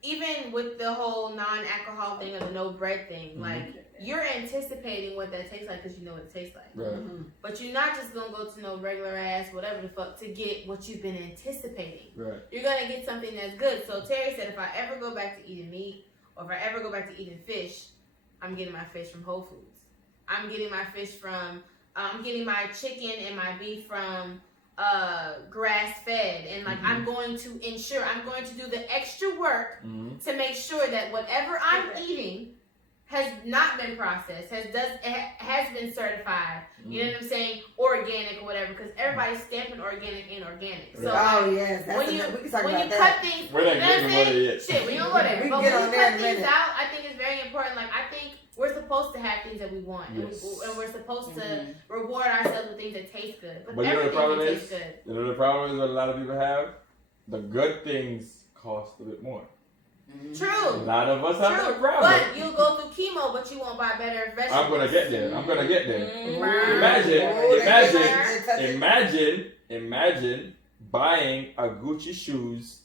even with the whole non-alcohol thing or the no bread thing, like you're anticipating what that tastes like because you know what it tastes like. Right. But you're not just gonna go to no regular ass whatever the fuck to get what you've been anticipating. Right. You're gonna get something that's good. So Terry said, if I ever go back to eating meat or if I ever go back to eating fish, I'm getting my fish from Whole Foods. I'm getting my fish from. I'm getting my chicken and my beef from grass fed, and like I'm going to do the extra work to make sure that whatever I'm eating has not been processed, has been certified. You know what I'm saying? Organic or whatever, because everybody's stamping organic and organic. So yes, that's when you that. cut things, We're not getting money yet. shit, we don't go there. We But get when on you there cut in a things minute. out, I think it's very important. Like I think we're supposed to have things that we want, and we're supposed to reward ourselves with things that taste good. But you know the everything problem that is? tastes good. You know the problem is what a lot of people have? The good things cost a bit more. A True. lot of us have that problem. But you'll go through chemo, but you won't buy better vegetables. I'm gonna get there. Imagine buying a Gucci shoes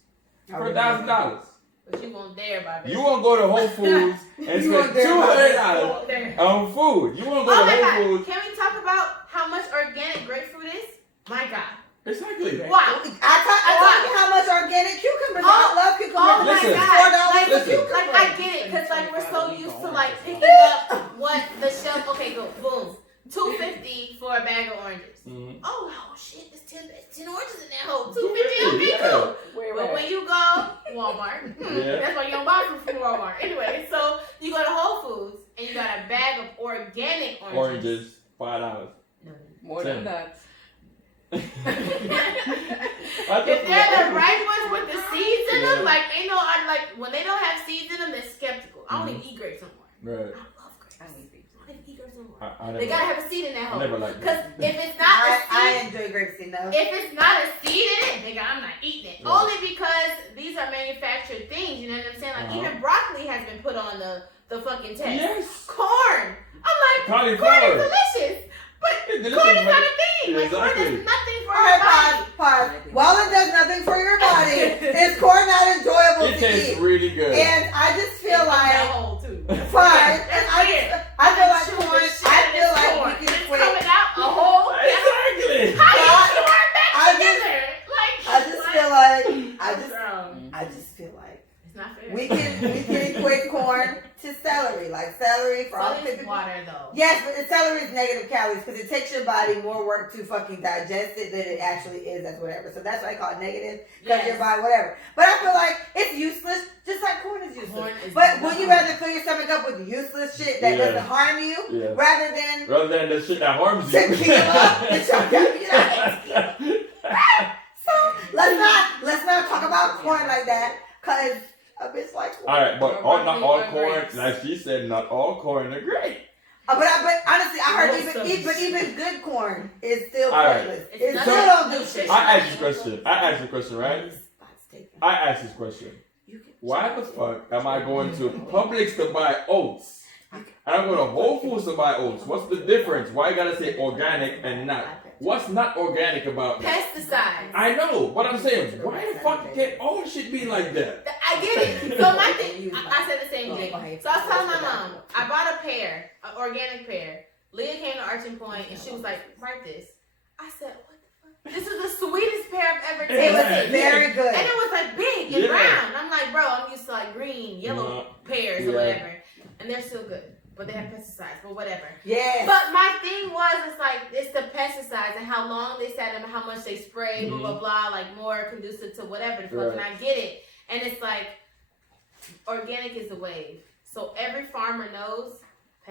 for $1,000. But you won't dare buy vegetables. You won't go to Whole Foods and spend $200 on food. You won't go to Whole Foods. Can we talk about how much organic grapefruit is? My God. Exactly. Wow. I told you how much organic cucumbers. I love cucumbers. Oh my Listen. God. Like, Listen. like I get it, because like we're so used to like picking up what the shelf. Okay, go boom. $2.50 for a bag of oranges. Oh shit, it's 10 oranges in that hole. $2.50. Okay, cool. But when you go Walmart, that's why you don't buy fruit from Walmart. Anyway, so you go to Whole Foods and you got a bag of organic oranges. $5. More than that. If they're the right ones with the seeds in them, like ain't no, when they don't have seeds in them, they're skeptical. I don't even eat grapes no more. Right. I love grapes. I don't even eat grapes no more. I They gotta have a seed in that hole. never liked Because if it's not a seed, I enjoy grapes enough. if it's not a seed in it, nigga, I'm not eating it. Yeah. Only because these are manufactured things. You know what I'm saying? Like even broccoli has been put on the fucking test. Yes. Corn. I'm like, Cauliflower. corn is delicious. But corn is not a thing. Like corn does nothing for your body. Pause. While it does nothing for your body, is corn not enjoyable It to tastes eat? really good. And I just feel That like hole too. fine. That's And weird. I feel like Chewing corn. the shit I out of feel this like corn. we can It's quit. coming out a whole. Exactly. How you chew it back I together? Like I just feel like I just feel like it's not fair. we can equate corn to celery, like celery for all So the is water though. Yes, but celery is negative calories because it takes your body more work to fucking digest it than it actually is as whatever. So that's why I call it negative because your body whatever. But I feel like it's useless, just like corn is useless. But would you rather fill your stomach up with useless shit that doesn't harm you rather than the shit that harms you? So let's not talk about corn like that because a bitch like corn. All right, but not all corn, like she said, not all corn are great. But honestly, I heard even good corn is still pointless. Right. It still don't do shit. I asked this question, right? I asked this question. Why the fuck am I going to Publix to buy oats? And I'm going to Whole Foods to buy oats. What's the difference? Why you gotta say organic and not? What's not organic about that? Pesticides. I know, but I'm saying, why the fuck can't all shit be like that? I get it. So my thing, I said the same thing. So I was telling my mom, I bought a pear, an organic pear. Leah came to Arching Point and she was like, write this. I said, what the fuck? This is the sweetest pear I've ever tasted. It was very good. And it was like big and brown. I'm like, bro, I'm used to like green, yellow pears or whatever. And they're still good. But they have pesticides, but whatever. Yeah. But my thing was, it's the pesticides and how long they sat and how much they spray, blah, blah, blah, like more conducive to whatever the fuck. And I get it. And it's like, organic is the wave. So every farmer knows.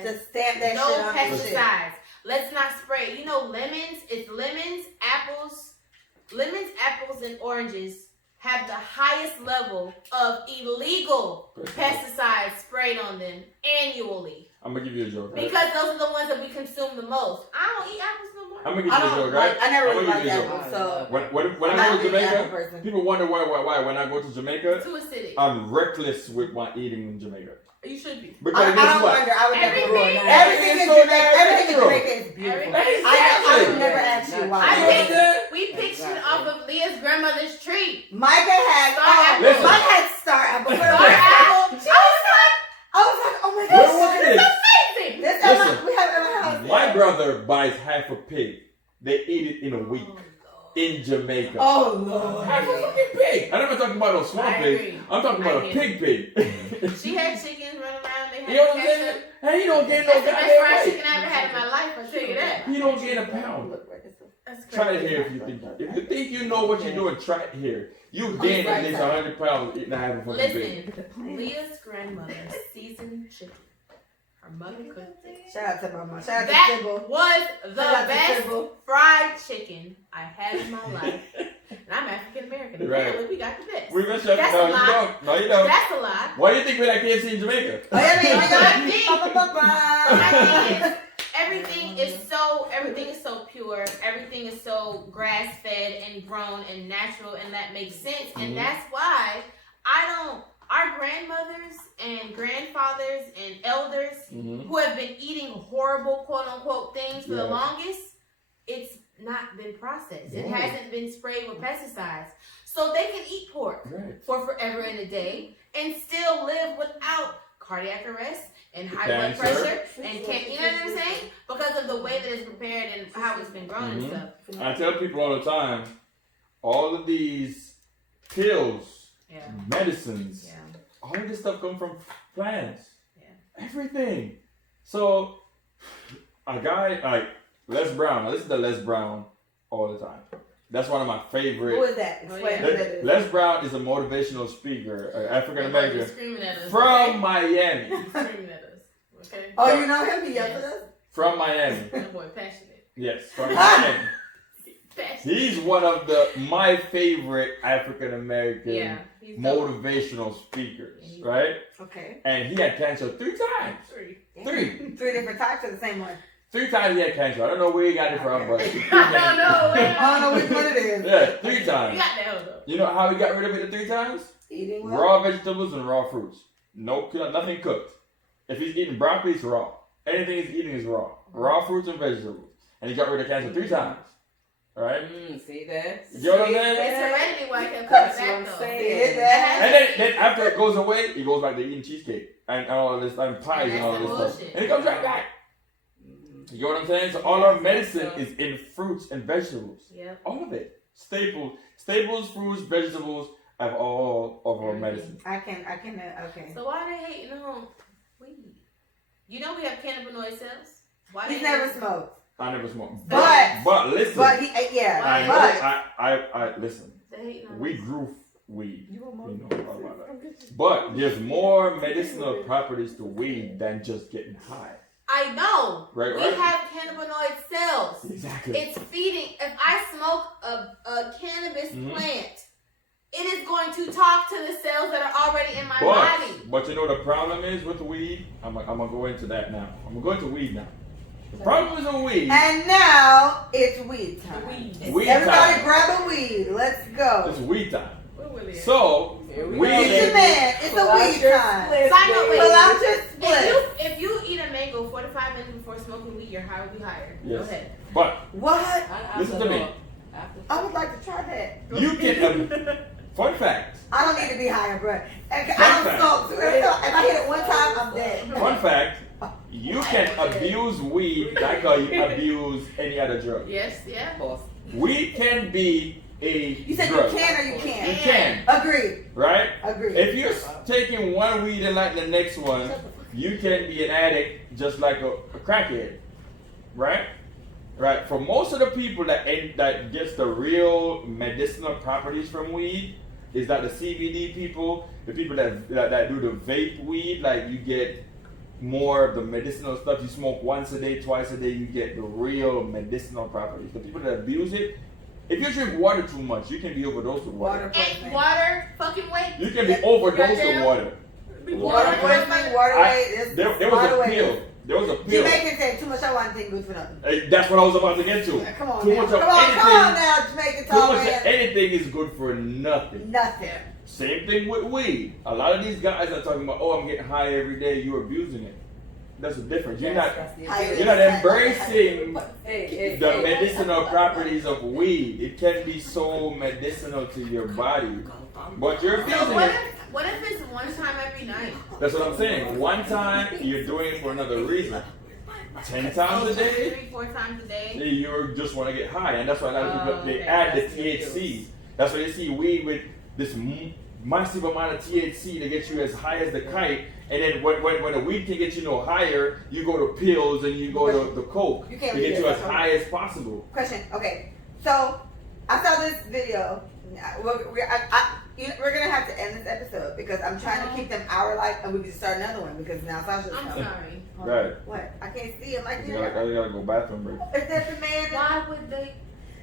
To stamp that no shit on pesticides. Let's not spray. You know, lemons, apples, and oranges have the highest level of illegal pesticides sprayed on them annually. I'm gonna give you a joke, right? Because those are the ones that we consume the most. I don't eat apples no more. I'm gonna give you a joke, right? I never really I'm gonna liked give you a apples, joke. so When I go to Jamaica, person. people wonder why when I go to Jamaica, Too acidic. I'm reckless with my eating in Jamaica. You should be. Because I guess don't what? wonder. I would never Everything- ruin that. everything Everything in is so Jamaica is beautiful. Everything- I would never ask you why. We pictured off of Leah's grandmother's tree. Micah had Listen. Mike had star apple. Star apple. I was like, oh my Where gosh. was this? Amazing. This Listen. we have it in my house. My brother buys half a pig. They eat it in a week in Jamaica. Oh Lord. Half a fucking pig. I'm not talking about no swamp I pig. agree. I'm talking about a pig. She had chickens running around. They had You know what I'm ketchup. saying? Hey, he don't get no That's the best fried goddamn chicken weight. I ever had in my life. I'll tell you that. He don't get a pound. Look right this way. That's crazy. Try it here if you think. If you think you know what you're doing, try it here. You gain at least 100 pounds eating a half a fucking bacon. Listen, Leah's grandmother seasoned chicken. Her mother cooked it. Shout out to my mom. Shout out to That Sybil. was the Shout out to best Sybil. fried chicken I had in my life. And I'm African American. Right. Apparently, we got the best. We messed up. That's No, a you lie. don't. No, you don't. That's a lie. Why do you think we like KFC in Jamaica? Oh, yeah, Everything is so pure. Everything is so grass fed and grown and natural, and that makes sense. And that's why our grandmothers and grandfathers and elders who have been eating horrible quote unquote things for the longest, it's not been processed. It hasn't been sprayed with pesticides. So they can eat pork for forever and a day and still live without cardiac arrest and high blood pressure and can't, you know what I'm saying? Because of the way that it's prepared and how it's been grown and stuff. I tell people all the time, all of these pills, medicines, all of this stuff come from plants. Everything. So a guy like Les Brown, I listen to Les Brown all the time. That's one of my favorite. Who is that? Explain who that is. Les Brown is a motivational speaker, African American From from Miami. He's screaming at us. Okay. Oh, you know him? He yelled at us? From Miami. That boy passionate. Yes, from Miami. Passionate. He's one of my favorite African American motivational speakers, right? Okay. And he had cancer 3 times. Three. 3 different types or the same one? 3 times he had cancer. I don't know where he got it from, but I don't know. I don't know which one it is. yeah, 3 You times. got that hold up. You know how he got rid of it the 3 times? Eating well? Raw vegetables and raw fruits. No, nothing cooked. If he's eating broccoli, it's raw. Anything he's eating is raw. Raw fruits and vegetables. And he got rid of cancer 3 times. Alright? See that? You know what I'm saying? It's heredity why I kept That's coming what I'm back though. saying. And then after it goes away, he goes back to eating cheesecake and all of this and pies and all of this stuff. Bullshit. And he comes right back. You know what I'm saying? So all our medicine is in fruits and vegetables. Yep. All of it. Staples, fruits, vegetables have all of our medicine. I can, okay. So why they hating on weed? You know we have cannabinoid cells. Why He's they never hating- smoked. I never smoked. But listen. But he, I listen. They hating on We us. grew weed. We know all about that. But there's more medicinal properties to weed than just getting high. I know. Right. We have cannabinoid cells. Exactly. It's feeding. If I smoke a cannabis plant, it is going to talk to the cells that are already in my body. But you know the problem is with weed? I'm gonna go into that now. I'm gonna go into weed now. The problem is with weed. And now it's weed time. Weed Everybody time. grab a weed. Let's go. It's weed time. So weed. It's a man. It's a weed time. Side note, wait. Pull out your split. If you eat a mango 45 minutes before smoking weed, your high will be higher. Yes. Go ahead. But What? listen to me. I would like to try that. You can. Fun fact. I don't need to be higher, bro. I don't smoke. So if I hit it one time, I'm dead. Fun fact. You can abuse weed like how you abuse any other drug. Yes, yeah. Weed can be a You said drug. you can or you can't? You can, Agreed. right? Agreed. If you're taking one weed and like the next one, you can be an addict just like a crackhead, right? Right. For most of the people that gets the real medicinal properties from weed, is that the CBD people, the people that do the vape weed, like you get more of the medicinal stuff. You smoke once a day, twice a day, you get the real medicinal properties. The people that abuse it, if you drink water too much, you can be overdosed with water. And water, fucking wait. You can be overdosed with water. Water poisoning, water weight. There was a pill. There was a pill. Jamaicans say too much I want to think good for nothing. That's what I was about to get to. Yeah, come on Too now. much of Come on anything. now, Jamaican Too talk, much of man. anything is good for nothing. Nothing. Same thing with weed. A lot of these guys are talking about, oh, I'm getting high every day. You're abusing it. That's the difference. You're not embracing the medicinal properties of weed. It can be so medicinal to your body, but you're abusing it. What if it's one time every night? That's what I'm saying. One time you're doing it for another reason. 10 times a day, 3-4 times a day. you just want to get high, and that's why a lot of people they add the THC. That's why you see weed with this massive amount of THC to get you as high as the kite. And then when the weed can get you no higher, you go to pills and you go to the coke to get you as high as possible. Question. Okay. So I saw this video. We're gonna have to end this episode because I'm trying to keep them hour-like, and we can start another one because now Sasha's I'm coming. sorry. Right. What? I can't see him like I gotta go bathroom break. Is that the man? Why would they?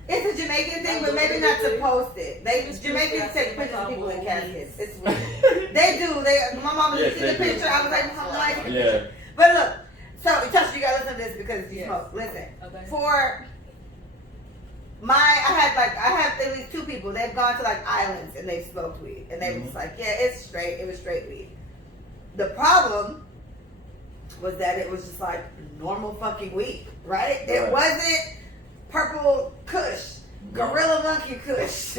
It's a Jamaican thing, but maybe not to post it. Jamaicans take pictures of people in caskets. It's weird. They do. My mom Yes, see the they do. picture. I was like, I'm like, Yeah. But look, so Tasha, you gotta listen to this because you smoke. Listen, for I have at least 2 people. They've gone to like islands and they've smoked weed, and they were just like, yeah, it's straight. It was straight weed. The problem was that it was just like normal fucking weed, right? It wasn't purple kush, gorilla monkey kush,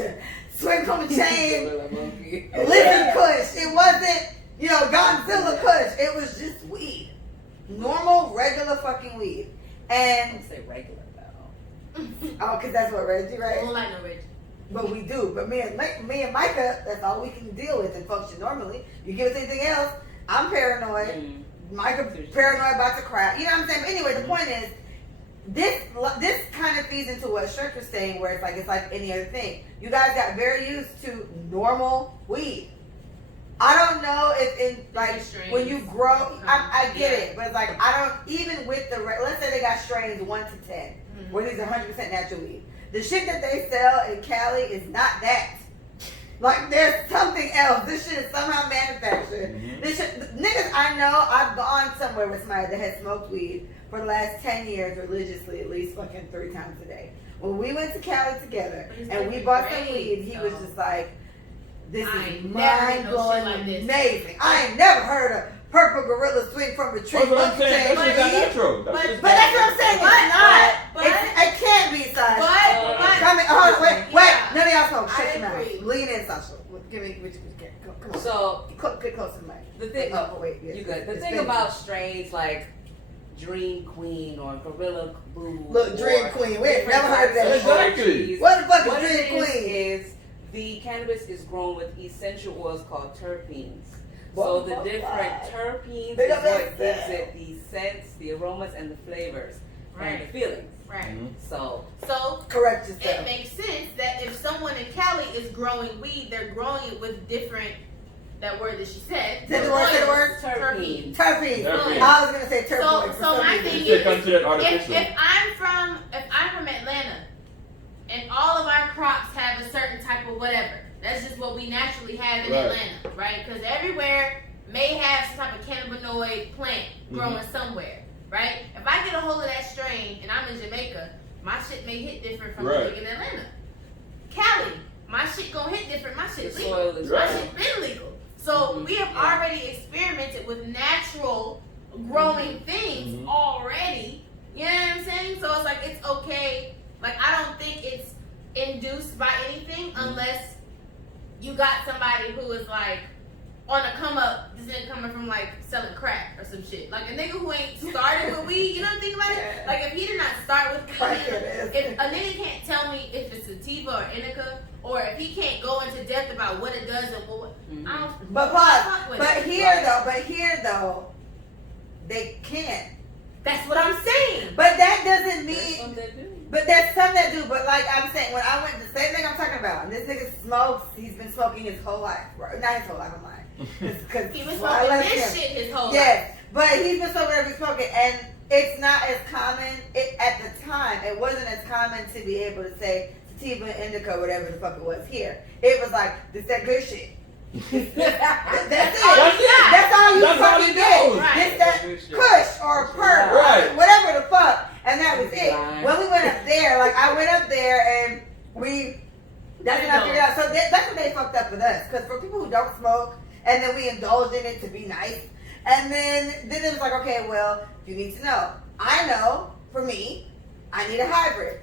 swing from a chain, lizard kush. It wasn't, Godzilla kush. It was just weed. Normal, regular fucking weed. And say regular though. oh, because that's what Reggie, I right? don't like no Reggie. But we do. But me and Micah, that's all we can deal with and function normally. You give us anything else, I'm paranoid. Micah paranoid about to cry. You know what I'm saying? But anyway, the point is, this kind of feeds into what Shrek was saying, where it's like any other thing. You guys got very used to normal weed. I don't know if when you grow, I get it, but it's like I don't even with let's say they got strains 1 to 10, where these are 100% natural weed. The shit that they sell in Cali is not that. Like there's something else. This shit is somehow manufactured. This shit, niggas I know, I've gone somewhere with somebody that had smoked weed for the last 10 years religiously, at least fucking 3 times a day. When we went to Cali together and we bought some weed, he was just like, this is mind-blowing, amazing. I ain't never heard a purple gorilla swing from a tree. That's what I'm saying. That's just natural. But that's what I'm saying. It's not. It can't be, Sasha. Come in. Wait. None of y'all smoke. Shut your mouth. Lean in, Sasha. Give me what you can. Come on. So get close to the mic. the thing. You good? The thing about strains like Dream Queen or Gorilla Boo. Look, Dream Queen. We ain't never heard of that. Exactly. What the fuck What is it Dream Queen? is the cannabis is grown with essential oils called terpenes. So the different terpenes is what gives it the scents, the aromas, and the flavors, and the feelings. Right. So Correct yourself. It makes sense that if someone in Cali is growing weed, they're growing it with different. That word that she said. Say the word. terpenes. Terpenes. Terpenes. I was gonna say terpenes. So my thing It's is, considered artificial. if I'm from Atlanta, and all of our crops have a certain type of whatever, that's just what we naturally have in Atlanta, right? Because everywhere may have some type of cannabinoid plant growing somewhere, right? If I get a hold of that strain and I'm in Jamaica, my shit may hit different from a in Atlanta. Cali, my shit gonna hit different. My shit's legal. Soil is My shit been legal. So we have already experimented with natural growing things already. You know what I'm saying? So it's like it's okay. Like I don't think it's induced by anything unless you got somebody who is like on a come up, this nigga coming from like selling crack or some shit. Like a nigga who ain't started with weed, you know what I'm thinking about it? Like if he did not start with weed, if a nigga can't tell me if it's sativa or indica, or if he can't go into depth about what it does and what I don't But pause. But here though, they can't. That's what I'm saying. But that doesn't mean. Some that do. But there's some that do. But like I'm saying, when I went, the same thing I'm talking about. And this nigga smokes. He's been smoking his whole life. Right? Not his whole life. I'm lying. Because He was smoking this shit his whole life. Yes, but he's been smoking every smoking, and it's not as common. At the time, it wasn't as common to be able to say sativa, indica, whatever the fuck it was here. It was like this that good shit. That's it. That's all you fucking get. Right. This that kush or perk, Right. whatever the fuck, and that was it. Right. When we went up there, like I went up there and that's what I figured out. So that's what they fucked up with us. Because for people who don't smoke, and then we indulge in it to be nice, and then it was like, okay, well, you need to know. I know, for me, I need a hybrid.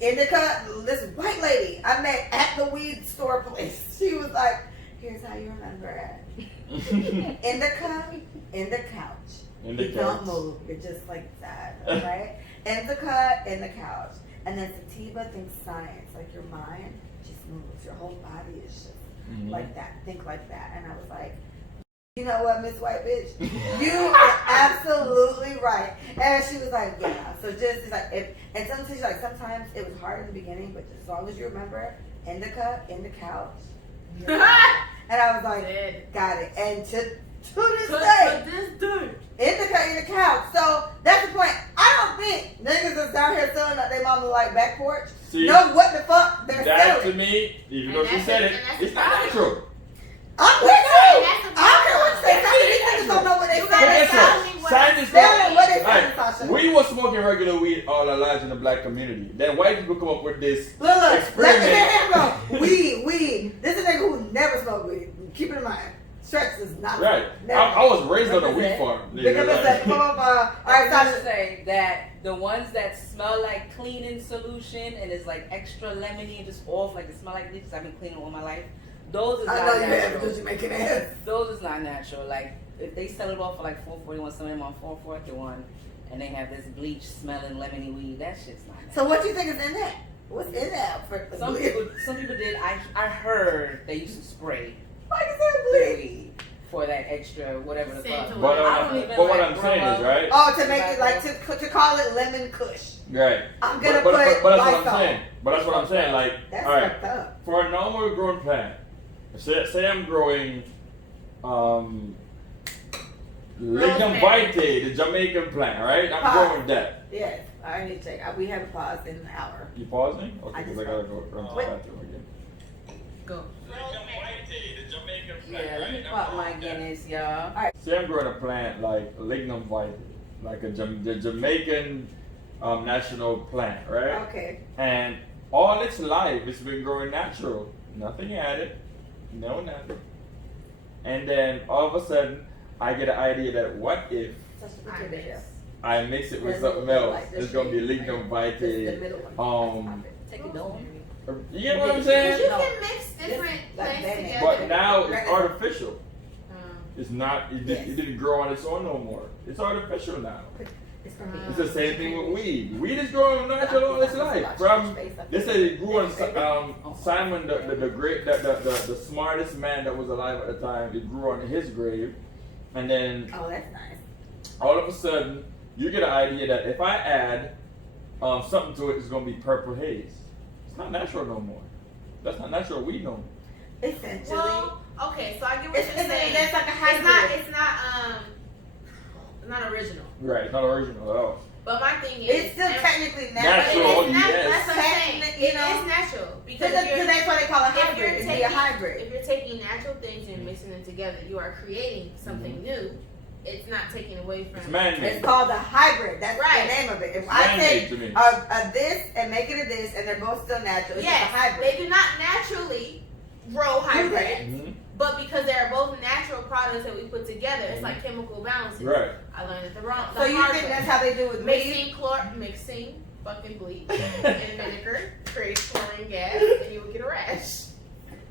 Indica, this white lady I met at the weed store place. She was like, here's how you remember it. Indica in the couch. You don't move. You're just like that, right? Indica in the couch. And then sativa thinks science. Like your mind just moves. Your whole body is just like that. Think like that. And I was like, you know what, Miss White Bitch? You are absolutely right. And she was like, yeah. So just like and sometimes she's she's like, sometimes it was hard in the beginning, but as long as you remember, indica in the couch. And I was like, got it. And to this day, indica in the couch. So that's the point. I don't think niggas that's down here selling that they mama like back porch know what the fuck they're that selling. to me, even though she said it, it's not natural. I'm with you. I don't care what you say. These niggas don't know what they selling. Scientists They don't know what they selling, Right. Sasha. We were smoking regular weed all our lives in the black community. Then white people come up with this Look, let me experiment. hear him go. Weed. This is a nigga who never smoked weed. Keep it in mind. Stretch is not. Right. Never. I was raised on a weed farm. Because it's like, all right, I Sasha. would say that the ones that smell like cleaning solution and is like extra lemony and just off, like it smell like bleach, 'cause I've been cleaning all my life. Those is I not know you have natural. because you're making ass. Those is not natural. Like if they sell it off for like $4.41, some of them on $4.41, and they have this bleach smelling lemony weed, that shit's not natural. So what do you think is in that? What's in that for Some people did. I heard they used to spray Why is that the bleach? weed for that extra whatever the fuck. Scent. But, I don't even what like I'm saying is, right? Oh, to make it like to call it lemon kush. Right. I'm gonna but put that's what I'm Lysol. saying. But that's what I'm saying. Like, That's all right, fucked up. for a normal grown plant, say I'm growing lignum vitae, the Jamaican plant, right? I'm growing that. Yes, I need to check. We haven't paused in an hour. You pausing? Okay, I because just I gotta go run to the Wait. bathroom again. Go. Lignum vitae, the Jamaican plant, Yeah, let me right? pop my Guinness, y'all. Say I'm growing a plant like lignum vitae, like the Jamaican national plant, right? Okay. And all its life, it's been growing natural, nothing added, no nothing. And then all of a sudden, I get an idea that what if I mix it with something else? It's gonna be lignum vitae. Take it down. You get what I'm You saying? can mix different plants together. But now it's artificial. Um, It's not. It didn't grow on its own no more. It's artificial now. It's for me. It's the same thing with weed. Weed is growing natural all its life. From they said it grew on Simon, the great, the smartest man that was alive at the time. It grew on his grave, and then Oh, that's nice. all of a sudden you get an idea that if I add something to it, it's gonna be purple haze. It's not natural no more. That's not natural weed no more. Essentially. well, okay, so I get what It's you're saying. that's like a hybrid. It's not original. Right, it's not original at all. But my thing is, It's still technically Natural, It is yes. That's what I'm saying. Technically, It is natural because Because that's why they call it if hybrid. you're It'd taking be a hybrid. if you're taking natural things and mixing them together, you are creating something new. It's not taken away from. It's man-made. It's called a hybrid. That's Right. the name of it. If It's I man-made take to me. a this and make it a this, and they're both still natural, it's Yes, just a hybrid. they do not naturally grow hybrid, Mhm. but because they are both natural products that we put together, it's like chemical balances. Right. I learned it the wrong. So the you hard think way. that's how they do with weed? Mixing fucking bleach and vinegar creates chlorine gas, and you will get a rash.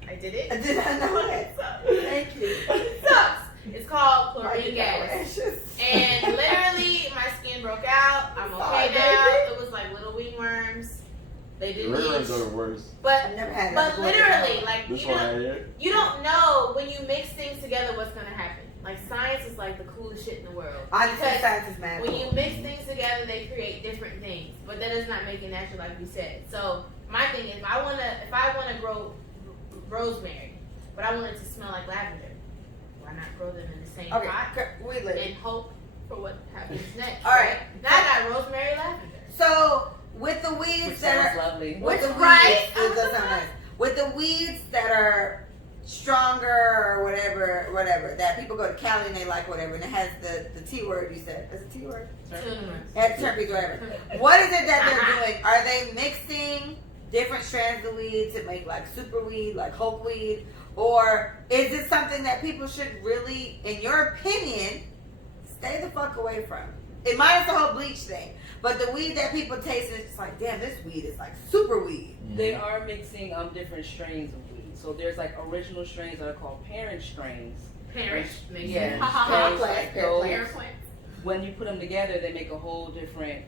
I did it. I did not know that. Thank you. It sucks. It's called Why chlorine you got gas. rashes? And literally, my skin broke out. I'm Sorry, okay now. baby. It was like little wingworms. They didn't Ringworms itch. are the worst. But I've never had but that. literally, like This you one don't, right here. you don't know when you mix things together what's gonna happen. Like science is like the coolest shit in the world. Honestly, Because science is mad. when you mix things together, they create different things. But that does not make it natural, like we said. So my thing is, if I wanna grow rosemary, but I want it to smell like lavender, why not grow them in the same pot we live. and hope for what happens next? All right. Now I got rosemary lavender. So with the weeds Which that sounds are lovely. with the weeds, Right? it does sound nice. With the weeds that are stronger or whatever, that people go to Cali and they like whatever, and it has the T word you said. Is it T word? At terpenes, whatever. What is it that they're doing? Are they mixing different strands of weed to make like super weed, like Hulk weed? Or is it something that people should really, in your opinion, stay the fuck away from? It minus the whole bleach thing. But the weed that people taste, it's just like, damn, this weed is like super weed. They are mixing different strains of weed. So there's like original strains that are called parent strains. Parents, Yeah. ha ha ha. Strains like those. Parent plants. When you put them together, they make a whole different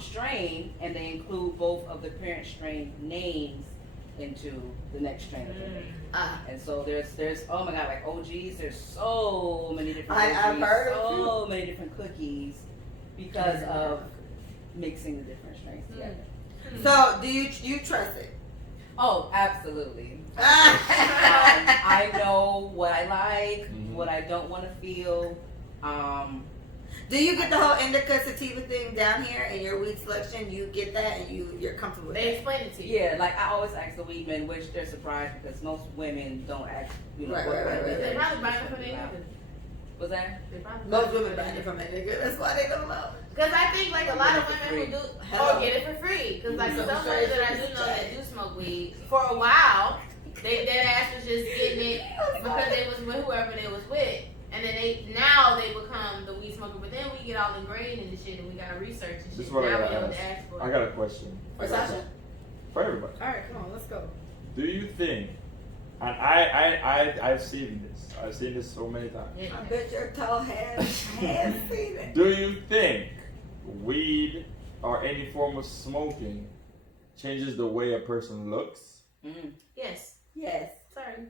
strain, and they include both of the parent strain names into the next strain that they make. And so there's oh my god, like OGs. There's so many different I've OGs, heard of so many different cookies because of mixing the different strains together. So, do you trust it? Oh, absolutely. I know what I like, what I don't want to feel. Do you get the whole indica sativa thing down here in your weed selection? You get that and you're comfortable with They that? explain it to you. Yeah, like I always ask the weed men, which they're surprised because most women don't ask, Right. They probably buy it from their niggas. Was that? Most women buy it from a nigga. That's why they don't know. Because I think like a lot of women who do Hello. get it for free. Because like Mhm. some women that I do know that do smoke weed, for a while, their ass was just getting it because they was with whoever they was with. And then now they become the weed smoker. But then we get all ingrained in the shit and we gotta research and shit. This is what Now I we gotta know what ask. to ask for. I got a question. For Sasha? For everybody. All right, come on, let's go. Do you think, and I've seen this. I've seen this so many times. Yeah. I bet your tall head has seen it. Do you think weed or any form of smoking changes the way a person looks? Yes. Yes. Sorry.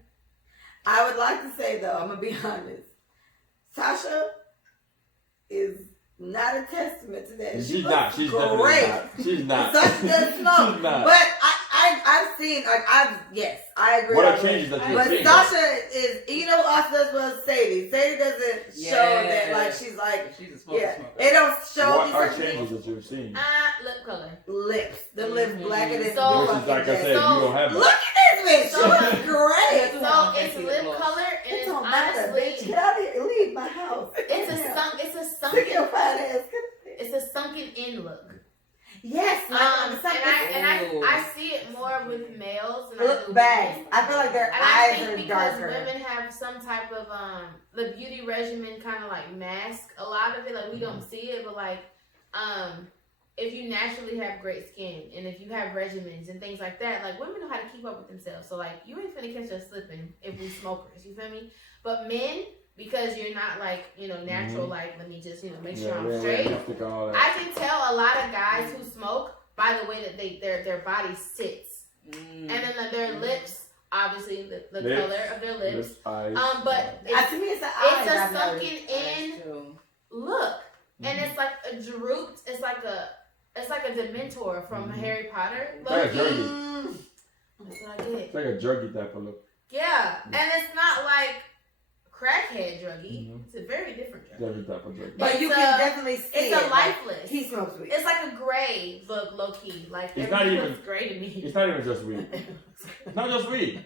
I would like to say though, I'm gonna be honest. Sasha is not a testament to that. She's not. She's definitely great. not. She's not. Sasha does smoke. She's not. But I've seen, like, yes, I agree. What are with changes that you've But seen? Sasha is, you know, what also does was Sadie. Sadie doesn't show that, like, she's like, She's a smoker. yeah, it don't show What these are certain changes things. that you've seen? Lip color. Lips. The lips blacker than So- Which is like I said, you don't have Look that. at this bitch. She So- looks great. So it's lip color and It it's don't matter, bitch. honestly Get out of here. Leave my house. it's a Stick your sunken fat ass. it's a sunken in look. Yes, And I see it more with males than I do look with bags. women. I feel like their And I eyes think are because darker. women have some type of the beauty regimen kind of like mask a lot of it. Like we don't see it, but like if you naturally have great skin and if you have regimens and things like that, like women know how to keep up with themselves. So like you ain't finna catch us slipping if we smokers. You feel me? But men, because you're not like natural. Like let me just make sure I'm straight. I can tell a lot of guys who smoke by the way that their body sits, and then their lips, obviously the color of their lips. Eyes. But To me, it's the eyes. it's a I've noticed. sunken in look, and it's like a drooped. It's like a Dementor from Harry Potter. Like a jerky. That's what I get. It's like a jerky type of look. Yeah, and it's not like crackhead druggy. It's a very different drug. Different type of jerky. But you can definitely see It's it. a lifeless. He smokes weed. It's like a gray look, low key. Like It's not everything even- looks gray to me. It's not even just weed. It's not just weed.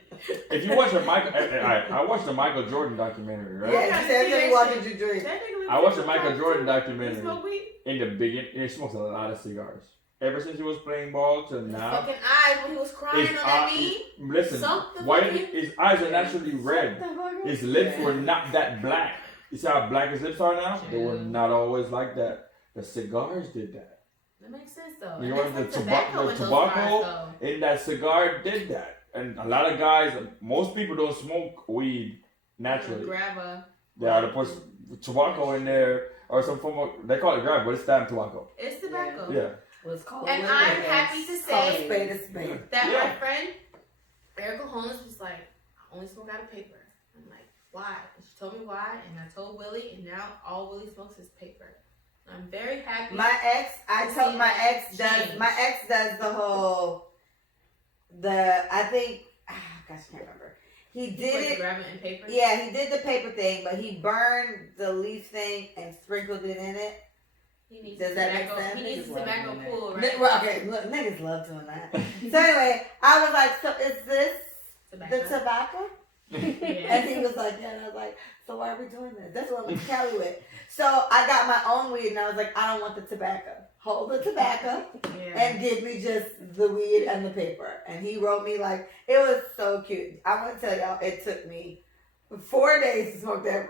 If you watch I watched the Michael Jordan documentary, right? Yeah, you said that what did you drink? I watched the Michael Jordan documentary. Smoke weed? In the beginning, he smokes a lot of cigars. Ever since he was playing ball to now, Fucking eyes when he was crying on that knee. listen, Something why fucking- his eyes are naturally red. His lips were not that black. You see how black his lips are now? They were not always like that. The cigars did that. That makes sense though. You And know, that's the like tobacco in those tobacco cars, though. in that cigar did that. And a lot of guys, most people don't smoke weed naturally. Grab a. They ought to put tobacco in there or some form of, they call it grab, but it's damn tobacco. It's tobacco. Yeah. What's called And I'm happy to call a say spade a spade. that Yeah. my friend Erica Holmes was like, I only smoke out of paper. I'm like, why? And she told me why, and I told Willie, and now all Willie smokes is paper. I'm very happy. My ex, I to told see my that ex does. change. My ex does the whole. I think. Gosh, I can't remember. He did it. Grab it in paper. Yeah, he did the paper thing, but he burned the leaf thing and sprinkled it in it. He needs Does that make tobacco. sense? He needs Niggas a tobacco love doing pool, N- right? Well, okay, look, niggas love doing that. So anyway, I was like, so is this Tobacco. the tobacco? Yeah. And he was like, yeah, and I was like, so why are we doing this? That's what I went to Cali with. So I got my own weed and I was like, I don't want the tobacco. Hold the tobacco Yeah. and give me just the weed and the paper. And he wrote me like, it was so cute. I want to tell y'all, it took me 4 days to smoke that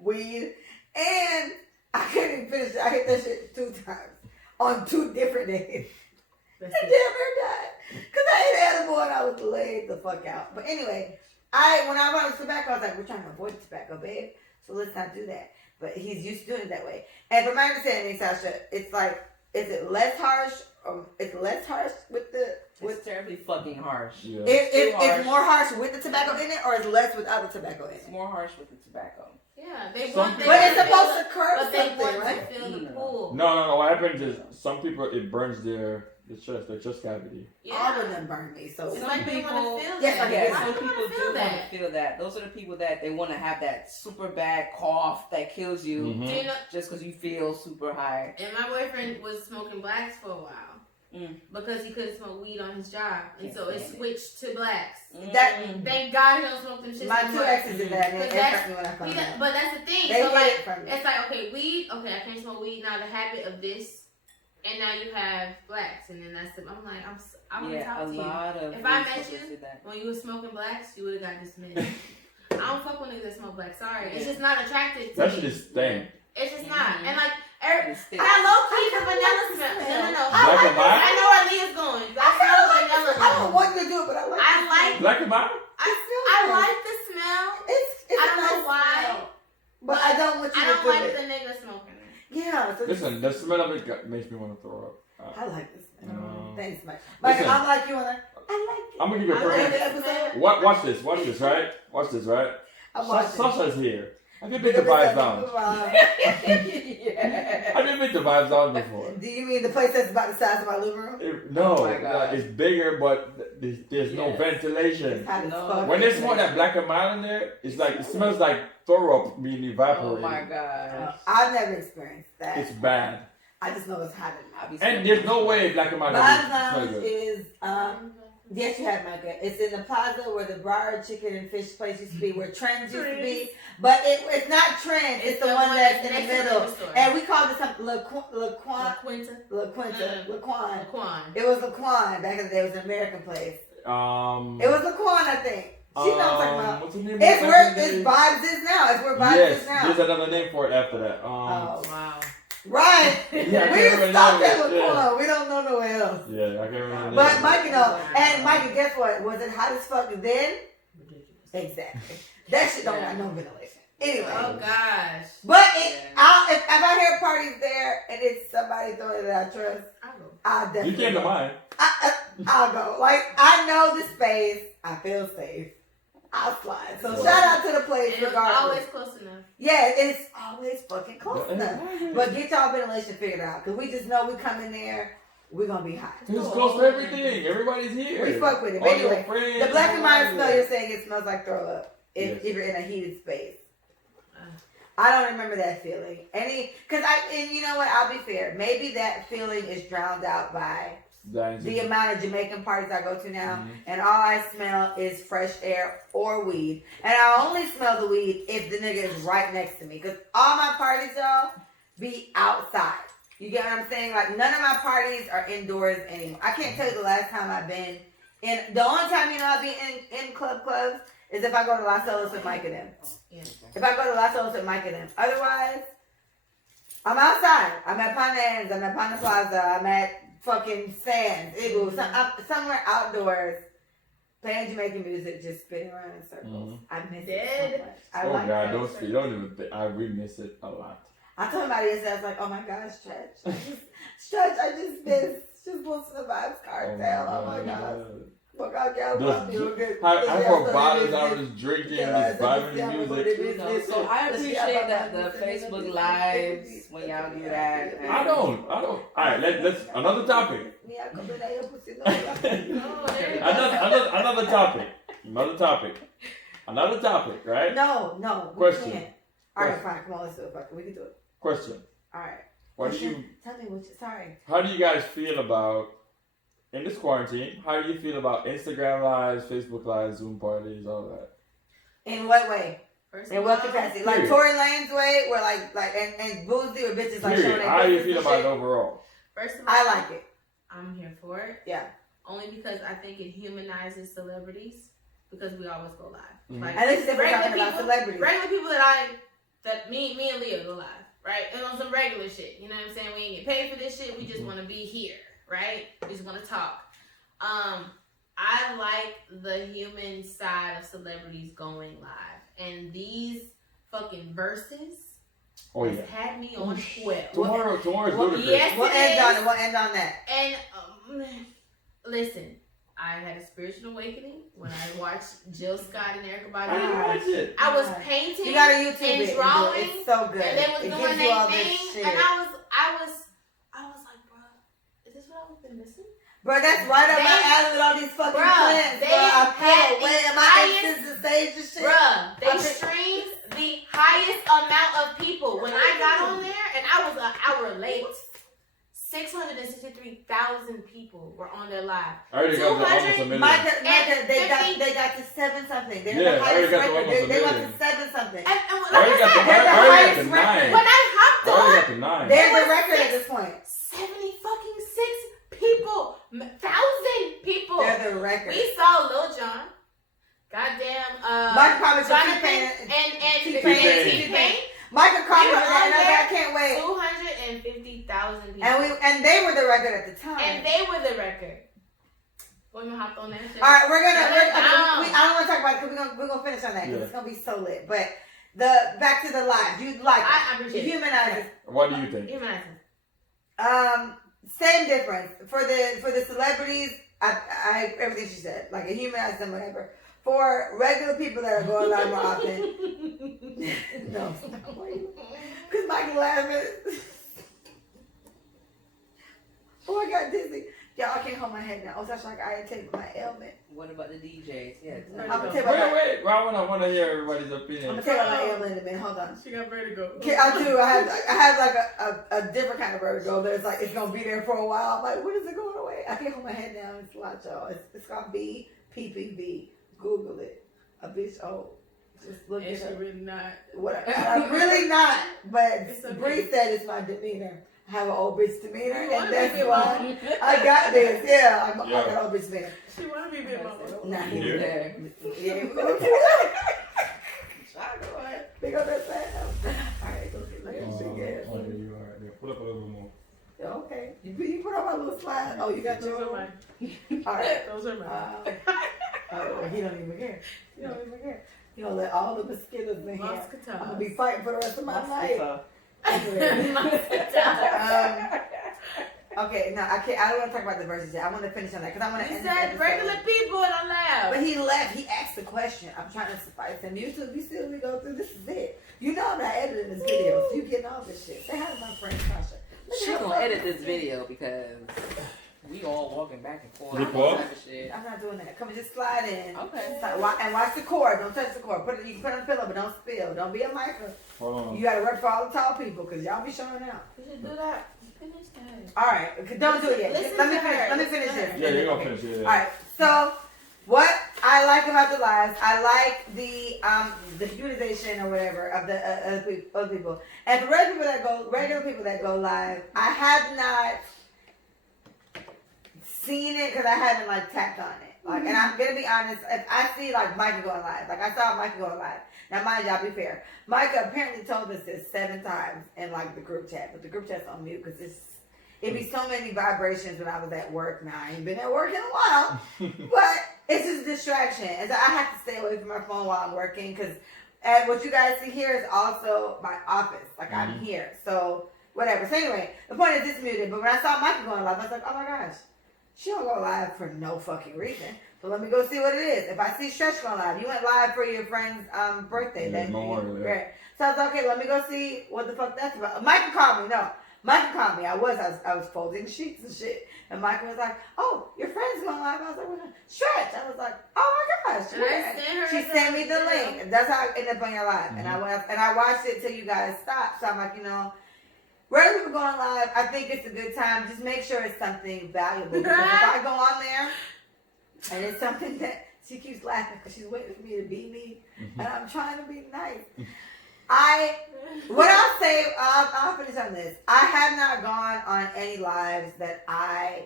weed. And I couldn't even finish it. I hit that shit 2 times on 2 different days. I That's damn it. near died. Because I ate edible and I was laid the fuck out. But anyway, when I wanted tobacco, I was like, we're trying to avoid tobacco, babe. So let's not do that. But he's used to doing it that way. And from my understanding, Sasha, it's like, is it less harsh? It's less harsh with the... It's terribly fucking harsh. Yeah. It's harsh. more harsh with the tobacco in it, or it's less without the tobacco in It's it? more harsh with the tobacco. Yeah, they Some want. people- But it's want supposed to curb But they something, want right? to fill the pool. No. What happens is some people, it burns their the chest cavity. All of them burn me. So It's like they want to feel Yes, that. I get it. Why Some do you people want to feel do want that? to feel that. Those are the people that they want to have that super bad cough that kills you Mhm. Do you know? just because you feel super high. And my boyfriend was smoking blacks for a while because he couldn't smoke weed on his job, and so it switched to blacks. Thank God he don't smoke them shit. My two exes did that, and it That's- hurt me when I found out. But that's the thing. They So hid like, it from me. it's like okay, weed. Okay, I can't smoke weed now. The habit of this, and now you have blacks, and then that's the. I'm like, I want to talk a to you. lot of If I weed met smokers you did that. when you were smoking blacks, you would have got dismissed. I don't fuck with niggas that smoke black. Sorry, it's just not attractive to That me. shit is stank. It's just not. And like, It sticks. that low key the vanilla smell. No. Black and white? I know where Leah's going. I smell vanilla. I don't want you to do it, but I like. I like. Black and white? I like the smell. It's I a don't know nice why. smell. But I don't want you I to don't do like it. the nigga smoking it. Yeah. So Listen, the smell of it makes me want to throw up. I like this. No. Thanks, Mike. Mike, Listen. I'm like you, and I like it. I'm gonna give you a I like perfect. the smell. Watch this, right? Watch this, right? I'm watching. Sasha's here. Have you been to Vibes Lounge? Yeah. Have you been to Vibes Lounge before? Do you mean the place that's about the size of my living room? No, Oh my God. it's bigger, but there's no Yes. ventilation. It's hot as No. fuck. When they smoke that black and mild in there, it's like it smells like throw up being Oh evaporated. my gosh. I've never experienced that. It's bad, I just know it's hot in I'll be and there's no way black and mild Vibes smell Lounge good. is, yes, you have, Micah. It's in the plaza where the Briar Chicken and Fish place used to be, where Trends used to be. But it's not Trends. It's the one that's in the next to middle. store. And we called it something La Quinta. Laquan. Laquan. It was Laquan back in the day. It was an American place. It Um, was Laquan, I think. She knows what I'm talking about. what's the name? It's of where that it's place? Vibes is now. It's where Vibes Yes, is now. there's another name for it after that. Oh. Wow. Right. Yeah, I We can't just remember stopped the at name of it, Laquan. We don't know nowhere else. Yeah, I can't remember. the But name. Mike, and Mike, guess what? Was it hot as fuck then? Exactly. That shit don't got no ventilation. Anyway. Oh gosh. But if I hear parties there and it's somebody throwing it that I trust, I'll go. I'll definitely You came to go. mine. I'll go. Like, I know the space. I feel safe. I'll slide. So Yeah. shout out to the place And it's regardless. always close enough. Yeah, it's always fucking close enough. But get y'all ventilation figured out. Because we just know we come in there, we're going to be hot. It's close to everything. Everybody's here. We fuck with it. All But your anyway, friends, the black and white everybody's smell there. you're saying it smells like throw up. If Yes. you're in a heated space. I don't remember that feeling. And you know what? I'll be fair. Maybe that feeling is drowned out by the amount of Jamaican parties I go to now. Mhm. And all I smell is fresh air or weed. And I only smell the weed if the nigga is right next to me. Because all my parties, y'all, be outside. You get what I'm saying? Like, none of my parties are indoors anymore. I can't tell you the last time I've been in. The only time, I'll be in clubs is if I go to Las Olas with Mike and them. Yeah. If I go to Las Olas with Mike and them. Otherwise, I'm outside. I'm at Panans. I'm at Pana Plaza. I'm at fucking Sands. Igloo. I'm somewhere outdoors playing Jamaican music, just spinning around in circles. I miss it so much. I Oh like God, that. you don't even think. We miss it a lot. I told somebody yesterday, I was like, oh my gosh, Stretch, I just miss just listen to Vibes Cartel. Oh my God. Fuck out, Gyal Sash. I for bottles, I was drinking, just vibing to music. So I appreciate that the Facebook Lives when y'all do that. I don't. All right, let's another topic. Another topic, right? No. Question. We can't. All right, fine. Come on, let's do it. Fuck it. We can do it. Question. All right. What do you? Tell me what you. Sorry. How do you guys feel about in this quarantine? How do you feel about Instagram lives, Facebook lives, Zoom parties, all that? In what way? First In of what all, capacity? Like Period. Tory Lane's way, where like and boozy or bitches like showing Period. their How do you business feel and about it shit? overall? First of all, I like it. I'm here for it. Yeah. Only because I think it humanizes celebrities because we always go live. Mhm. Like At least if we're regular talking about people- celebrities. regular people that me and Leah go live, right? And on some regular shit. You know what I'm saying? We ain't get paid for this shit. We just want to be here, right? We just want to talk. I like the human side of celebrities going live. And these fucking verses Oh has yeah. had me on 12. Tomorrow's ludicrous. Yes, We'll it end is. on it. We'll end on that. And listen, I had a spiritual awakening when I watched Jill Scott and Erica I Badu. didn't watch it. I was God. painting You gotta YouTube and it. drawing, It's so good. and they was It doing gives you all their this thing, shit. and I was like, bro, is this That's what I've been missing. Bro, that's right up my alley with all these fucking plans. Bro, I feel way in my exes stage and shit. Bruh, they streamed the highest amount of people. When I got on there, and I was an hour late, 663,000 people were on their live. I already got to almost a million. They got to 7 something. They're the highest record. They got to 7 something. And like I said, they're the highest record. When I hopped on, they're the record at this point. 76 people, 1,000 people. They're the record. We saw Lil Jon, goddamn, Jonathan and T-Pain. Michael Carter, I can't wait. 250,000 people. And they were the record at the time. And they were the record. Women hopped on that shit. All right, I don't want to talk about it because we're gonna finish on that because it's gonna be so lit. But back to the live. You like it? I appreciate it. Humanizes. What do you think? Humanizes. Same difference for the celebrities. I everything she said, like it humanizes them, whatever. For regular people that are going live more often, no, because Michael laughing. Oh, I got dizzy. Y'all, I can't hold my head now. Oh, that's like I ain't taking my ailment. What about the DJs? Yeah. I'm gonna tell you Wait. I want to hear everybody's opinion. I'm gonna tell you about my ailment in a minute. Hold on. She got vertigo. I do. I have like a different kind of vertigo. There's like it's gonna be there for a while. I'm like, when is it going away? I can't hold my head down. It's a lot, y'all. It's called BPPV. Google it. A bitch old. Just look Is it she up. really not? I'm really not. But It's okay. Bree said it's my demeanor. I have an old bitch demeanor, and that's why I got this. Yeah, I got old bitch demeanor. She want to be big mama. Nah, he Yeah. there. Yeah, we're gonna do that. Go ahead. Pick up that sound. All right, go get that. You all right there. Pull up a little bit more. Okay. You put on my little slide. Oh, you got Those your are own? mine. All right. Those are mine. Oh, he don't even care. He don't even care. You gonna let all the mosquitoes in here. I'm gonna be fighting for the rest of my life. Okay, no, I can't. I don't want to talk about the verses yet. I want to finish on that because I want to. He end said this regular episode. people don't laugh. But he left. He asked the question. I'm trying to suffice him. You still we go through. This is it. You know I'm not editing this video, so you getting all this shit. Say hi to my friend Sasha. She gonna edit this video because we all walking back and forth. Rip all off? type of shit. I'm not doing that. Come and just slide in. Okay. And watch the cord. Don't touch the cord. You can put it on the pillow, but don't spill. Don't be a micro. Hold on. You gotta work for all the tall people because y'all be showing out. You should do that. Finish that. All right, don't do it yet. Listen Let me to finish. her. Let me finish this. Yeah, you're gonna Okay. finish. Yeah. All right. So, what I like about the lives, I like the humanization or whatever of the other people. And for regular people that go live, I have not seen it because I haven't like tapped on it. Like, and I'm gonna be honest. If I see like Micah going live, like I saw Micah going live. Now, mind y'all, be fair. Micah apparently told us this 7 times in like the group chat, but the group chat's on mute because it'd be so many vibrations when I was at work. Now I ain't been at work in a while, but it's just a distraction, and so I have to stay away from my phone while I'm working because what you guys see here is also my office. Like I'm here, so whatever. So anyway, the point is it's muted. But when I saw Micah going live, I was like, oh my gosh. She don't go live for no fucking reason. So let me go see what it is. If I see Stretch going live, you went live for your friend's birthday. Yeah, Right. So I was like, okay, let me go see what the fuck that's about. Michael called me. No, Michael called me. I was folding sheets and shit. And Michael was like, oh, your friend's going live. I was like, what? Stretch. I was like, oh my gosh. She sent me the link. And that's how I ended up on your live. And I watched it till you guys stopped. So I'm like, regular people going live, I think it's a good time. Just make sure it's something valuable. Because if I go on there and it's something that she keeps laughing because she's waiting for me to be me, and I'm trying to be nice. What I'll say, I'll finish on this. I have not gone on any lives that I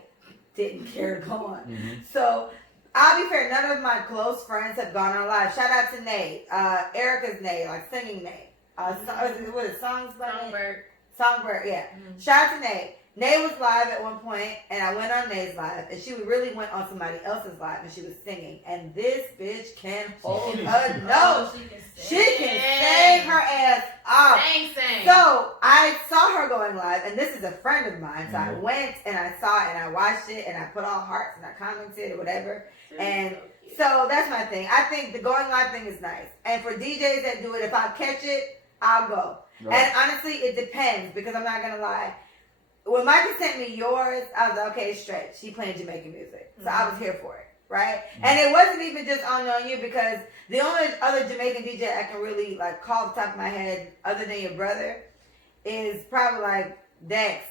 didn't care to go on. So I'll be fair. None of my close friends have gone on live. Shout out to Nate, Erica's Nate, like singing Nate. What is it, Songs by Nate? Songbird, yeah. Shout out to Nate. Nate was live at one point, and I went on Nate's live, and she really went on somebody else's live, and she was singing. And this bitch can hold a note. She can sing her ass off. Sing. So I saw her going live, and this is a friend of mine. So I went and I saw it, and I watched it, and I put all hearts, and I commented or whatever. And so that's my thing. I think the going live thing is nice. And for DJs that do it, if I catch it, I'll go. Right. And honestly, it depends because I'm not gonna lie. when Mikey sent me yours, I was like, okay, straight. She playing Jamaican music. So I was here for it, right? And it wasn't even just on you because the only other Jamaican DJ I can really like call off the top of my head other than your brother is probably like Dex,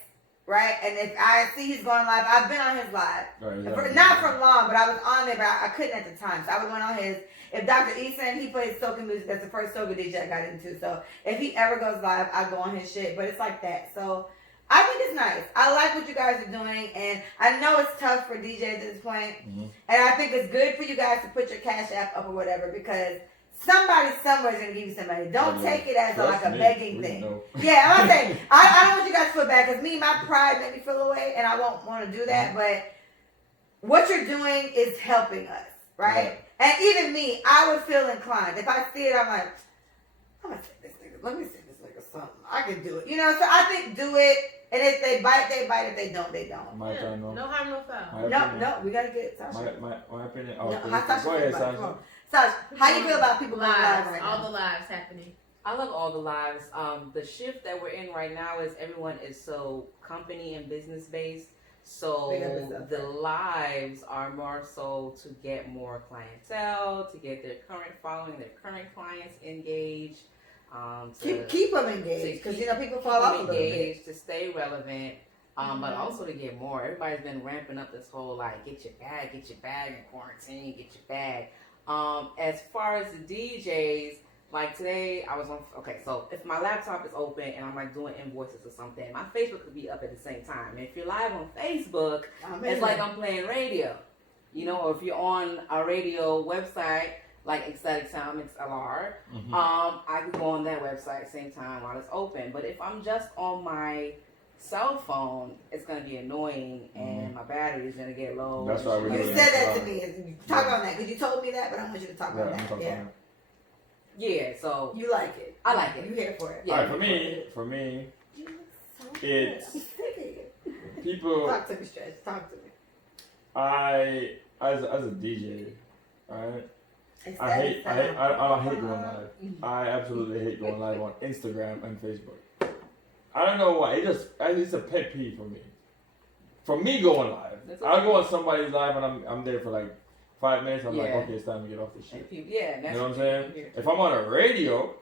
right? And if I see he's going live, I've been on his live. Right, Not for long, but I was on there, but I couldn't at the time. So I went on his. If Dr. Eason, he plays soca music. That's the first soca DJ I got into. So if he ever goes live, I go on his shit. But it's like that. So I think it's nice. I like what you guys are doing. And I know it's tough for DJs at this point. Mm-hmm. And I think it's good for you guys to put your Cash App up or whatever because somebody somewhere is going to give you some money. Don't take it as like a begging thing. Yeah, I'm saying, I don't want you guys to feel bad because my pride made me feel away. And I won't want to do that. But what you're doing is helping us, right? And even me, I would feel inclined. If I see it, I'm like, I'm going to say this nigga. Let me say this nigga something. I can do it. You know, so I think do it. And if they bite, they bite. If they don't, they don't. No harm, no foul. No, we got to get Sasha. My opinion. Oh, no, how Sasha go ahead, Sasha. Sasha, how you feel about people going live right now? All the lives happening. I love all the lives. The shift that we're in right now is everyone is so company and business based. So the lives are more so to get more clientele, to get their current following, their current clients engaged. Keep them engaged because people fall off a little bit. To stay relevant, but also to get more. Everybody's been ramping up this whole like get your bag in quarantine, get your bag. As far as the DJs, like today I was on. Okay, so if my laptop is open and I'm like doing invoices or something, my Facebook could be up at the same time. And if you're live on Facebook, it's like I'm playing radio, or if you're on a radio website. Like Ecstatic Sound XLR, I could go on that website at the same time while it's open. But if I'm just on my cell phone, it's going to be annoying and my battery is going to get low. That's why we're You said that to me. Talk on that because you told me that, but I want you to talk about that. Yeah, so. You like it. I like it. You here for it. Yeah. All right, for me, it's people. Talk to me, Stretch. Talk to me. As a DJ, right? I hate going live. I absolutely hate going live on Instagram and Facebook. I don't know why. It's a pet peeve for me. For me going live, I'll go on somebody's live and I'm there for like 5 minutes. I'm like, okay, it's time to get off this shit. Yeah, you know what I'm saying? If I'm on a radio,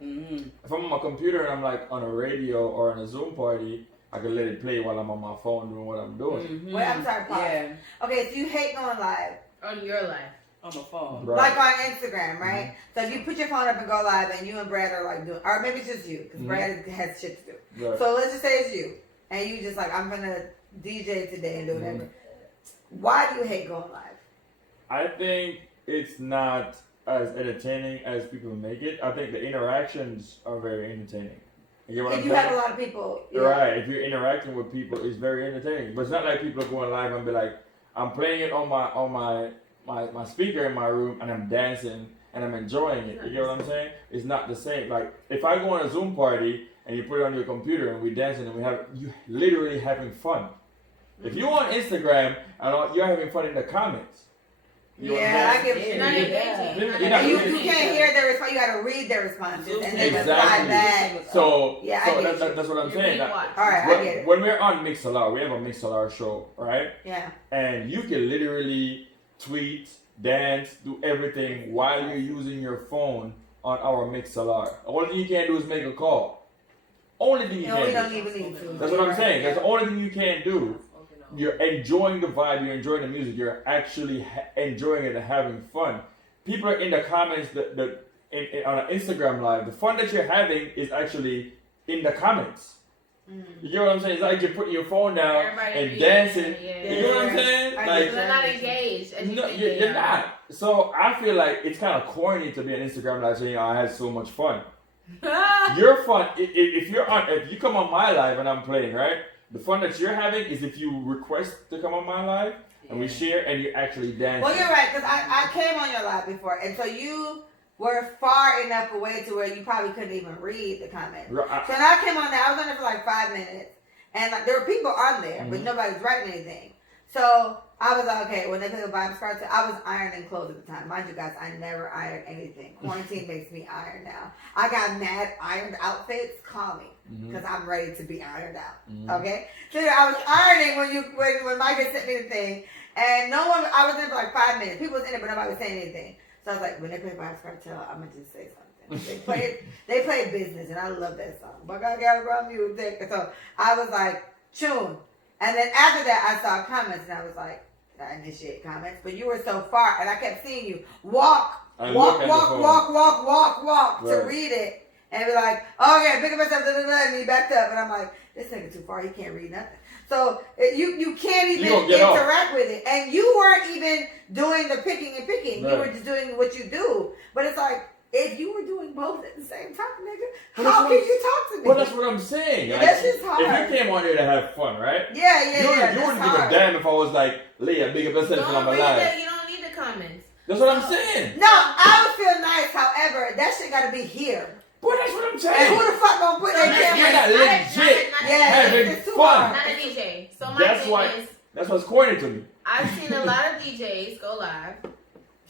if I'm on my computer and I'm like on a radio or on a Zoom party, I can let it play while I'm on my phone doing what I'm doing. Wait, I'm sorry, pause. Yeah. Okay, so you hate going live on your live. On the phone. Right. Like on Instagram, right? So if you put your phone up and go live and you and Brad are like doing, or maybe it's just you, because Brad has shit to do. Right. So let's just say it's you. And you just like, I'm going to DJ today and do whatever. Why do you hate going live? I think it's not as entertaining as people make it. I think the interactions are very entertaining. You if you have a lot of people. Right. If you're interacting with people, it's very entertaining. But it's not like people are going live and be like, I'm playing it on my speaker in my room and I'm dancing and I'm enjoying it. You get what I'm saying? It's not the same. Like if I go on a Zoom party and you put it on your computer and we're dancing and you literally having fun. If you're on Instagram and you're having fun in the comments. I get what you're not engaging. You can't hear their response. You got to read their responses and then reply back. So that's what I'm saying. All right, I get it. When we're on Mixlr, we have a Mixlr show, right? Yeah. And you can literally tweet, dance, do everything while you're using your phone on our Mixlr. The only thing you can't do is make a call. Only thing you can't do. We don't even need to. That's what I'm saying. That's the only thing you can't do. You're enjoying the vibe, you're enjoying the music, you're actually enjoying it and having fun. People are in the comments on an Instagram live. The fun that you're having is actually in the comments. You get what I'm saying? It's like you're putting your phone down and dancing. You know what I'm saying? Like, they're not engaged. No, you're not. So I feel like it's kind of corny to be on Instagram live saying, I had so much fun. Your fun, if you come on my live and I'm playing, right? The fun that you're having is if you request to come on my live and we share and you actually dance. Well, you're right, because I came on your live before, and so you were far enough away to where you probably couldn't even read the comments. So when I came on there, I was on there for like 5 minutes, and like there were people on there, but nobody's writing anything. So I was like, okay, when they played the Vibes Cartel, I was ironing clothes at the time. Mind you guys, I never ironed anything. Quarantine makes me iron now. I got mad ironed outfits. Call me. Because I'm ready to be ironed out. Okay? So I was ironing when Micah sent me the thing. And no one, I was in for like 5 minutes. People was in it, but nobody was saying anything. So I was like, when they play Vibes Cartel, I'm going to just say something. They played Business, and I love that song. But I got around music. So I was like, tune. And then after that, I saw comments, and I was like, I initiate comments. But you were so far, and I kept seeing you walk Right. to read it. And be like, oh yeah, pick up myself, and he backed up. And I'm like, this nigga too far, he can't read nothing. So you can't even interact with it. And you weren't even doing the picking and picking. Right. You were just doing what you do. But it's like, if you were doing both at the same time, nigga, how can you talk to me? Well, that's what I'm saying. Like, that's just hard. If you came on here to have fun, right? Yeah. You wouldn't give a damn if I was like, Leah, big up yourself and I'm alive. You don't need the comments. That's what I'm saying. No, I would feel nice. However, that shit got to be here. Boy, that's what I'm saying. And who the fuck gonna put their camera? You're not legit having fun. Not a DJ. So my thing is, that's what's corny to me. I've seen a lot of DJs go live.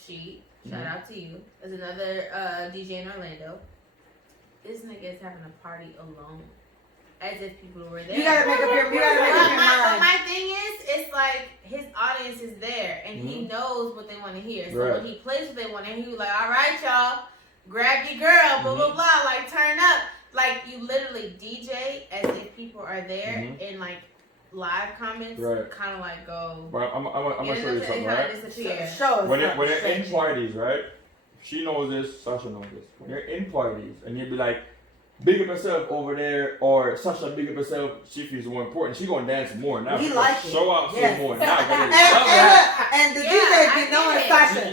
Shout out to you. There's another DJ in Orlando. This nigga is having a party alone. As if people were there. You gotta make up your mind. But my thing is, it's like his audience is there and he knows what they want to hear. So when he plays what they want to hear, he was like, all right, y'all, grab your girl, blah, blah, blah, like turn up. Like you literally DJ as if people are there and like live comments kind of like go. But I'm gonna show you something, right? Show us. When you're in parties, right? She knows this, Sasha knows this. When you're in parties and you'd be like, big up herself over there, or Sasha big up herself, she feels more important. She gonna dance more now. We like show up some more now. And the DJ be knowing Sasha. I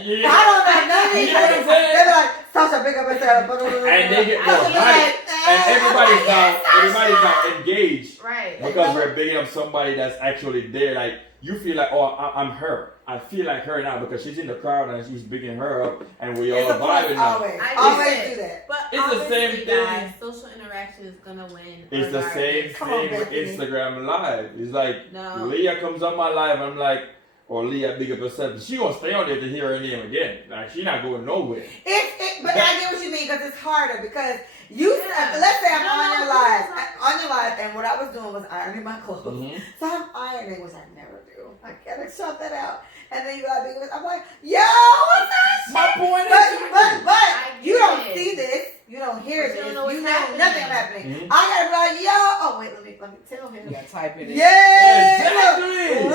don't know none of these things. They be like, Sasha big up herself. And they get more hype. And everybody's not engaged. Right. Because we're bigging up somebody that's actually there. Like, you feel like, oh, I'm her. I feel like her now because she's in the crowd and she's bigging her up and we all vibing now. Always do that. But it's the same thing. Guys, social interaction is gonna win. It's the same thing with Instagram Live. It's like Leah comes on my live and I'm like, or Leah big up herself. She gonna stay on there to hear her name again. Like she not going nowhere. But I get what you mean because it's harder because let's say I'm on your live, and what I was doing was ironing my clothes. So I'm ironing, which I never do. I gotta shut that out. And then you gotta be with, I'm like, yo, what's that shit? My point is, but you don't see this. You don't hear this. You know nothing happening. I gotta be like, yo, oh wait, let me tell him. You gotta type it in. Yeah, exactly.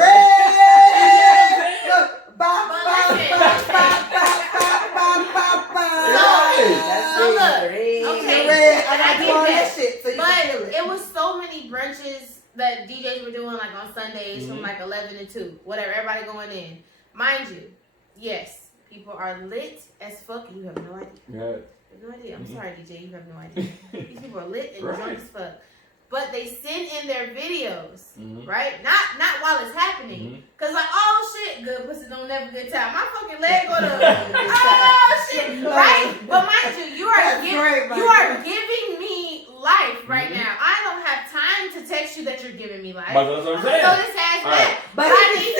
Look, it was so many brunches that DJs were doing like on Sundays from like 11 to 2, whatever, everybody going in. Mind you, yes, people are lit as fuck and you have no idea. Yeah. You have no idea. I'm sorry, DJ, you have no idea. These people are lit and drunk as fuck. But they send in their videos, right? Not while it's happening. Cause like, oh shit, good pussy don't never good time. My fucking leg go to oh shit, right? But mind you, you are giving me life right now. I don't have time to text you that you're giving me life. But that's what I'm saying. So this ass back. But I need you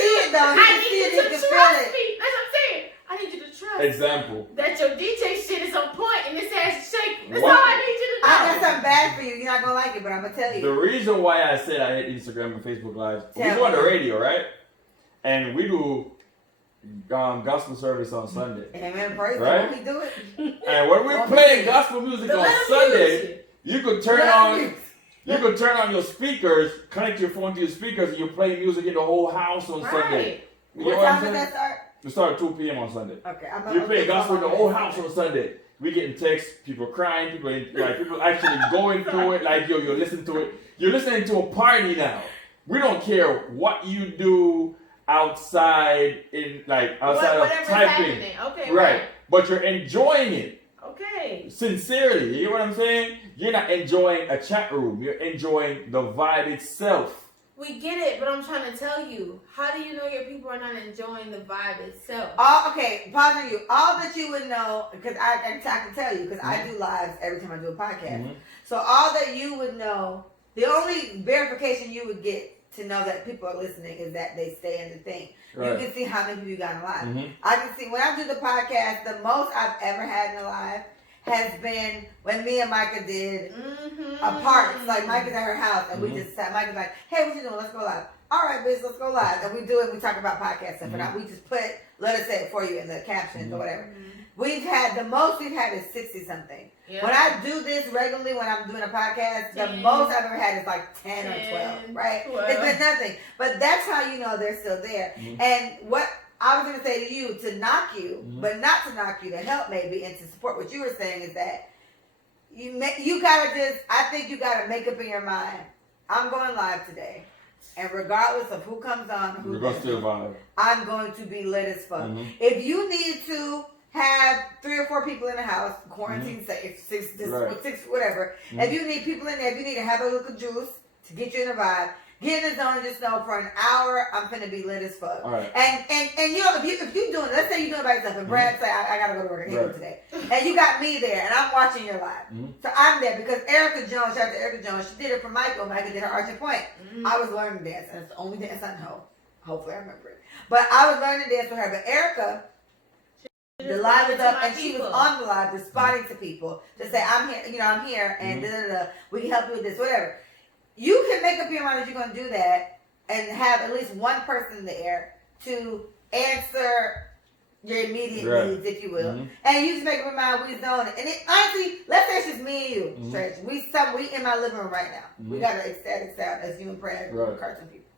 to trust me. That's what I'm saying. I need you to trust example that your DJ shit is on point and this ass is shaking. That's all I need you to know. I got something bad for you. You're not gonna like it, but I'm gonna tell you. The reason why I said I hate Instagram and Facebook Live, we go on the radio, right? And we do gospel service on Sunday. Amen. Praise right? God. We do it. And when we're playing gospel music on Sunday, you could turn on your speakers, connect your phone to your speakers, and you play music in the whole house on Sunday. You what time does that start? We start at 2 p.m. on Sunday. Okay, you play gospel in the whole house on Sunday. We getting texts, people crying, people actually going through it. Like you're listening to it. You're listening to a party now. We don't care what you do outside of typing. Okay, right. But you're enjoying it. Okay. Sincerely, you know what I'm saying? You're not enjoying a chat room. You're enjoying the vibe itself. We get it, but I'm trying to tell you, how do you know your people are not enjoying the vibe itself? Okay, pausing you. All that you would know, because I can tell you, because I do lives every time I do a podcast. So all that you would know, the only verification you would get to know that people are listening is that they stay in the thing. Right. You can see how many people you got alive. Mhm. I can see when I do the podcast, the most I've ever had in alive has been when me and Micah did apart. It's like Micah's at her house and we just sat. Micah's like, "Hey, what you doing? Let's go live." All right, bitch, let's go live. And we do it. We talk about podcast stuff. And we just put, let us say it for you in the captions or whatever. We've had, the most we've had is 60 something. Yep. When I do this regularly, when I'm doing a podcast, the most I've ever had is like 10 or 12, right? 12. It's been nothing. But that's how you know they're still there. And what I was going to say to you, to knock you, but not to knock you, to help maybe, and to support what you were saying is that you got to just, I think you got to make up in your mind, I'm going live today. And regardless of who comes on, You're going to still vibe. I'm going to be lit as fuck. If you need to have 3 or 4 people in the house, quarantine safe, 6, whatever. If you need people in there, if you need to have a little juice to get you in the vibe, get in the zone and just know for an hour I'm finna be lit as fuck. Right. And you know, if you doing, let's say you're doing it by yourself, and Brad say I gotta go to work, I can't go today, and you got me there, and I'm watching your live, so I'm there because Erica Jones, shout out to Erica Jones, she did it for Michael. Michael did her Arching Point. I was learning dance, and it's the only dance I know. Hopefully I remember it, but I was learning dance with her. But Erica, the live was up, and she was on the live responding to people to say, I'm here, you know, I'm here, and we can help you with this, whatever. You can make up your mind that you're going to do that and have at least one person there to answer your immediate needs, if you will. And you just make up your mind, we zone it. And it, honestly, let's say it's just me and you, Stretch. We in my living room right now. We got an ecstatic sound as you and Brad, cartoon people.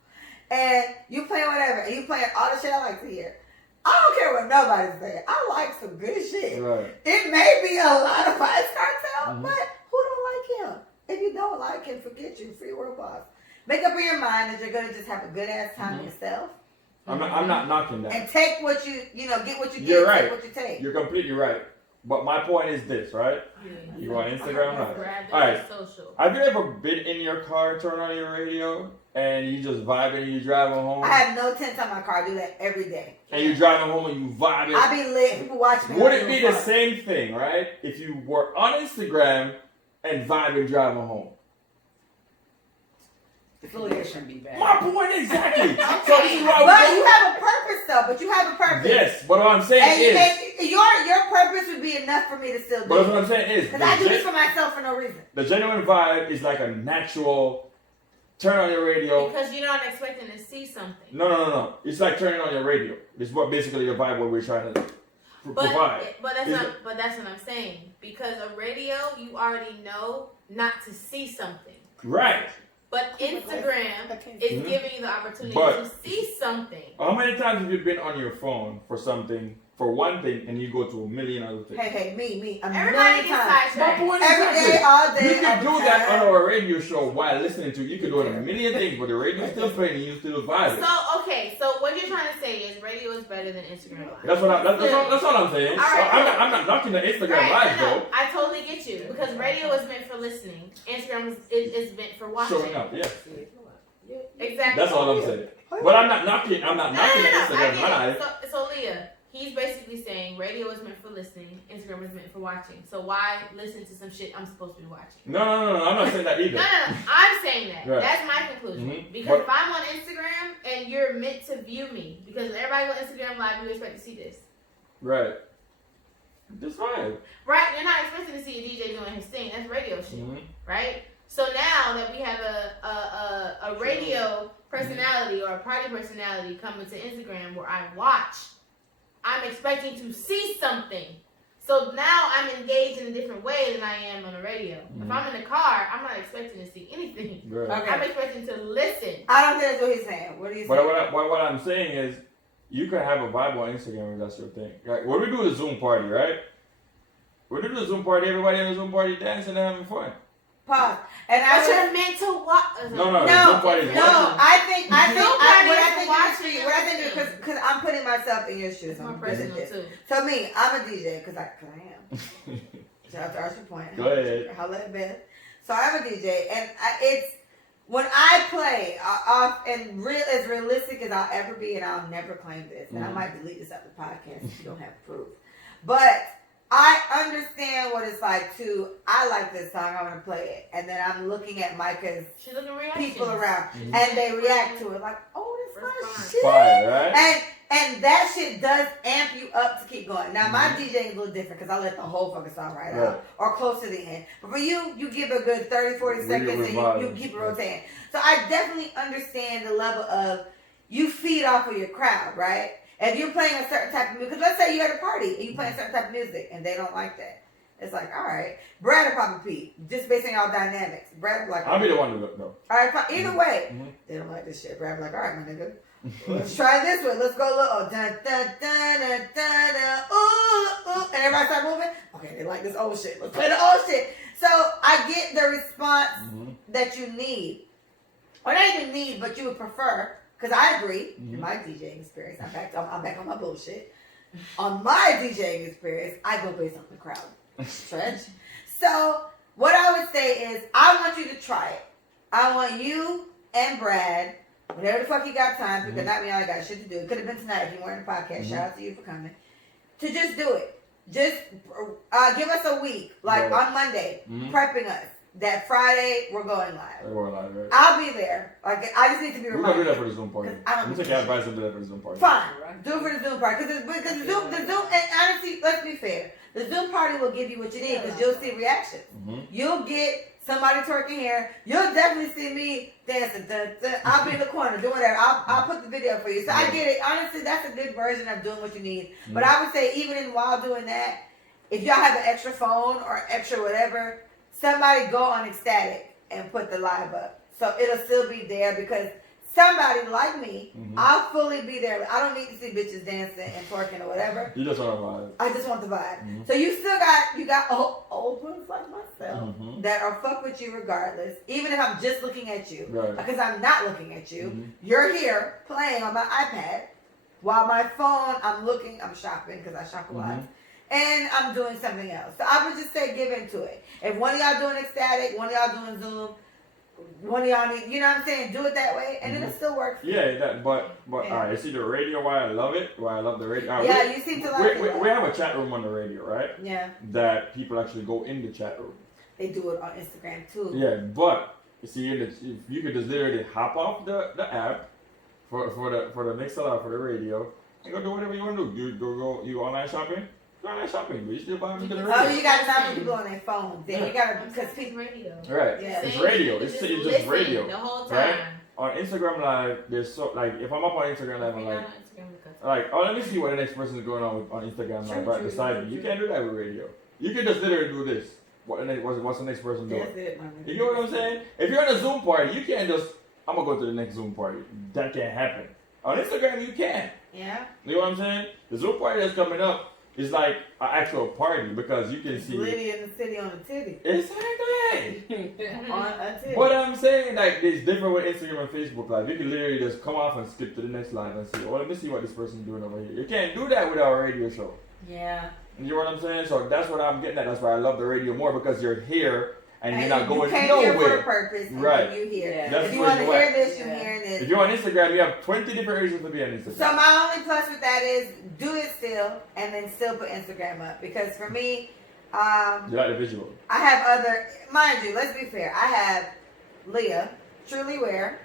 And you playing whatever, and you playing all the shit I like to hear. I don't care what nobody's saying. I like some good shit. It may be a lot of Vice Cartel, but who don't like him? If you don't like him, forget you. Free world boss. Make up in your mind that you're gonna just have a good ass time yourself. I'm not knocking that. And take what you get what you get. You're right. Take what you take. You're completely right. But my point is this, right? You want Instagram Live? All right. Have you ever been in your car, turn on your radio, and you just vibing and you driving home? I have no tents on my car. I do that every day. And you driving home and you vibing. I be lit. People watch me. Would it be the same thing, right? If you were on Instagram and vibing driving home? Affiliation be bad. My point exactly. So this is why but you have a purpose though. But you have a purpose. Yes, but what I'm saying is your purpose would be enough for me to still do. But what I'm saying is because I do this for myself for no reason. The genuine vibe is like a natural turn on your radio. Because you're not expecting to see something. No. It's like turning on your radio. It's what basically your vibe what we're trying to provide. But that's what I'm saying. Because a radio, you already know not to see something. Right. But Instagram is giving you the opportunity to see something. How many times have you been on your phone for something, for one thing, and you go to a million other things? Hey, me. Everybody gets sidetracked. My point is every day, all day. You can do that on our radio show while listening to it. You can do it a million things, but the radio's still playing and you still vibing. So what you're trying to say is radio is better than Instagram Live. That's what I'm saying. Right, I'm not knocking the Instagram Live though. I totally get you because radio is meant for listening. Instagram is meant for watching. Showing up, yeah. Exactly. That's all I'm saying. But I'm not knocking the Instagram Live. So Leah, he's basically saying radio is meant for listening, Instagram is meant for watching. So why listen to some shit I'm supposed to be watching? No. I'm not saying that either. No. I'm saying that. Right. That's my conclusion. Because if I'm on Instagram and you're meant to view me, because everybody on Instagram Live, you expect to see this. Right. That's fine. Right? You're not expecting to see a DJ doing his thing. That's radio shit. Right? So now that we have a radio personality or a party personality coming to Instagram where I watch, I'm expecting to see something. So now I'm engaged in a different way than I am on the radio. If I'm in the car, I'm not expecting to see anything. Right. Okay. I'm expecting to listen. I don't think that's what he's saying. What are you saying? But what I'm saying is, you can have a vibe on Instagram if that's your thing. Like, when we do the Zoom party, right? We do the Zoom party, everybody in the Zoom party dancing and having fun. Pause. And but you're meant to watch. No. Zoom party is I think watching. what I think because I'm putting myself in your shoes. It's more personal too. So me, I'm a DJ because I am. Shout out to Archie Point. Go ahead. Holla at Beth. So I'm a DJ, and it's when I play off and as realistic as I'll ever be, and I'll never claim this, and I might delete this out the podcast if you don't have proof. But I understand what it's like to, I like this song, I want to play it. And then I'm looking at Micah's She's looking people around and they react to it like, oh, this my shit. Fire, right? And that shit does amp you up to keep going. Now, my DJing is a little different because I let the whole fucking song right out or close to the end. But for you, you give a good 30, 40 seconds and you keep it rotating. So I definitely understand the level of you feed off of your crowd, right? If you're playing a certain type of music, because let's say you're at a party and you play a certain type of music and they don't like that. It's like, all right. Brad will probably Pete, just based on y'all dynamics. Brad will be like, I'll be the one to look, though. All right, fine. Either way, they don't like this shit. Brad will be like, all right, my nigga. Let's try this one. Let's go a little dun dun dun dun dun dun ooh. And everybody start moving. Okay, they like this old shit. Let's play the old shit. So I get the response that you need. Or not even need, but you would prefer. Because I agree, in my DJing experience, I'm back on my bullshit. On my DJing experience, I go based on the crowd. Stretch. So what I would say is, I want you to try it. I want you and Brad, whenever the fuck you got time, because not me, I got shit to do. It could have been tonight if you weren't in the podcast. Shout out to you for coming. To just do it. Just give us a week, like on Monday, prepping us. That Friday, we're going live. We're live, right? I'll be there. Like, I just need to be reminded. We're going to do that for the Zoom party. I'm take your advice and do that for the Zoom party. Fine. Do it for the Zoom party. Because the Zoom, and honestly, let's be fair. The Zoom party will give you what you need because you'll see reactions. You'll get somebody twerking here. You'll definitely see me dancing. I'll be in the corner doing whatever. I'll put the video for you. So I get it. Honestly, that's a good version of doing what you need. But I would say even while doing that, if y'all have an extra phone or extra whatever, somebody go on Ecstatic and put the live up. So it'll still be there because somebody like me, I'll fully be there. I don't need to see bitches dancing and twerking or whatever. You just want the vibe. I just want the vibe. So you still got old ones like myself that are fuck with you regardless. Even if I'm just looking at you. Right. Because I'm not looking at you. You're here playing on my iPad. While my phone, I'm shopping because I shop a lot. And I'm doing something else. So I would just say give into it. If one of y'all doing Ecstatic, one of y'all doing Zoom, one of y'all need, you know what I'm saying? Do it that way, and it'll still work. But all right, it's either radio why I love it, why I love the radio. You seem to like it. We have a chat room on the radio, right? Yeah. That people actually go in the chat room. They do it on Instagram too. Yeah, but you see, if you could just literally hop off the app for the Mixlr for the radio and go do whatever you want to do. You online shopping. Online shopping, but you still buy them to the radio. Oh, you got to have people on their phones. Then you got to because people radio. Right. Yeah. It's radio. It's just radio. The whole time. Right? On Instagram Live, there's so like if I'm up on Instagram Live, I'm like, oh, let me see what the next person is going on with on Instagram Live right beside me. You can't do that with radio. You can just literally do this. What's the next person doing? That's it, you know what I'm saying? If you're in a Zoom party, you can't just I'm gonna go to the next Zoom party. That can't happen. On Instagram, you can. Yeah. You know what I'm saying? The Zoom party that's coming up is like an actual party because you can see Liddy in the city on a titty. Exactly. On a titty. But I'm saying like it's different with Instagram and Facebook Live. You can literally just come off and skip to the next live and see, oh, let me see what this person's doing over here. You can't do that with our radio show. Yeah. You know what I'm saying? So that's what I'm getting at. That's why I love the radio more because you're here and you're not going nowhere. nowhere. Here for a purpose. Right. You here. Yeah. If you want to hear this, you're hearing this. If you're on Instagram, you have 20 different reasons to be on Instagram. So my only plus with that is do it still and then still put Instagram up because for me, you like the visual. I have other, mind you, let's be fair. I have Leah, Truly Wear.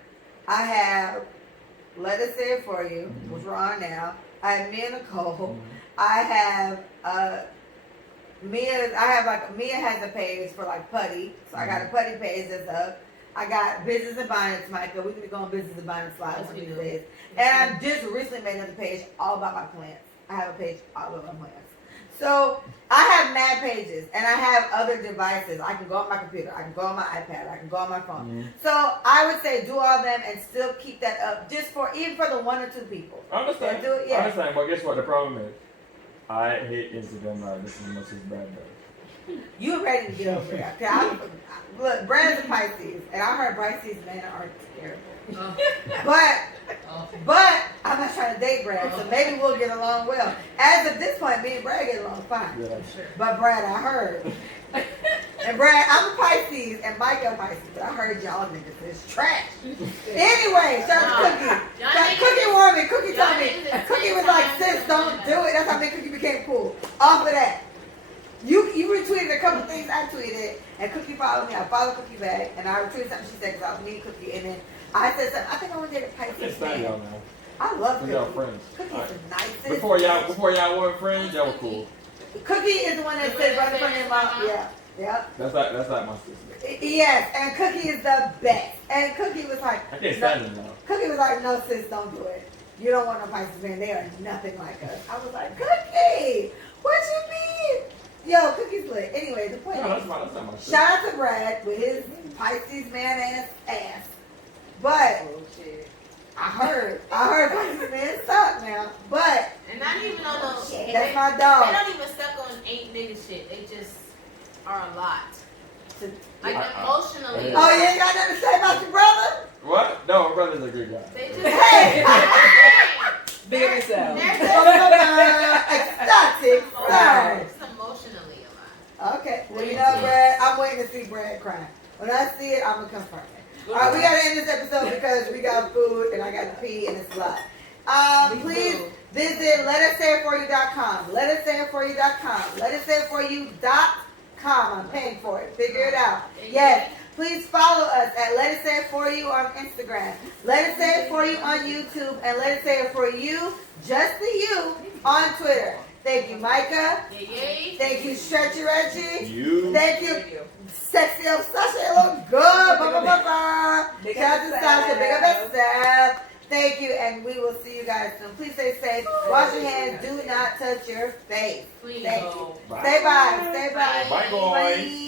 I have Let Us Say It For You, which we're on now. I have me and Nicole. I have Mia has a page for like putty. So I got a putty page that's up. I got Business and Bonnets, Micah. We need to go on Business and Bonnets live one of these days. And I just recently made another page all about my plants. I have a page all about my plants. So I have mad pages and I have other devices. I can go on my computer. I can go on my iPad. I can go on my phone. So I would say do all of them and still keep that up just for even for the 1 or 2 people. I understand. Do it, yeah. I understand, but guess what? The problem is I hate Instagram Live just as much as Brad does. You ready to get over that? Look, Brad's a Pisces, and I heard Pisces men are terrible. But I'm not trying to date Brad, so maybe we'll get along well. As of this point, me and Brad get along fine. Yeah, sure. But Brad, I heard. And Brad, I'm a Pisces, and Mike a Pisces, but I heard y'all niggas is trash. Anyway, shout out to Cookie. Cookie warned me. Cookie told me. Cookie was like, sis, don't do it. That's how Big Cookie became cool. Off of that. retweeted a couple things I tweeted, and Cookie followed me. I followed Cookie back, and I retweeted something she said because I was meeting Cookie, and then I said something. I think I want to get a I can't Pisces stand y'all man. now. I love Cookie. Y'all friends. Cookie is the nicest. Before y'all weren't friends, y'all were cool. Cookie is the one that said right in front of your mom. Yeah. Yeah. That's like my sister. Yes, and Cookie is the best. And Cookie was like, I can't stand them now. Cookie was like, no, sis, don't do it. You don't want no Pisces man. They are nothing like us. I was like, Cookie, what you mean? Yo, Cookie's lit. Anyway, the point No, is, that's not my sister. shout out to Brad with his Pisces man ass. But Bullshit. I heard Pisces man suck now. But And not even on those. that's my They dog. don't even suck on ain't nigga shit. They just are a lot. Like I- emotionally. yeah. Oh, you ain't got nothing to say about your brother? What? No, my brother's a good guy. They just. Hey! Big of yourself. They're Ecstatic. Sorry. just emotionally a lot. Okay. Well, you know, Brad, I'm waiting to see Brad cry. When I see it, I'm going to confirm it. All right, we got to end this episode because we got food and I got to pee and it's a lot. Please visit letsayitforyou.com. Letsayitforyou.com. Letsayitforyou.com. I'm paying for it. Figure it out. Yes. Please follow us at Let It Say It For You on Instagram. Let It Say It For You on YouTube. And Let It Say It For You, just the you, on Twitter. Thank you, Micah. Yay. Thank you, Stretchy Reggie. You. Thank you, Sexy of Sasha. It look good. Big Shout out up to Sasha. Big up yourself. yourself. Thank you, and we will see you guys soon. Please stay safe. Wash your hands. Do not touch your face. Please. Thank go. you. Say bye. Say bye. Bye, boys. Bye.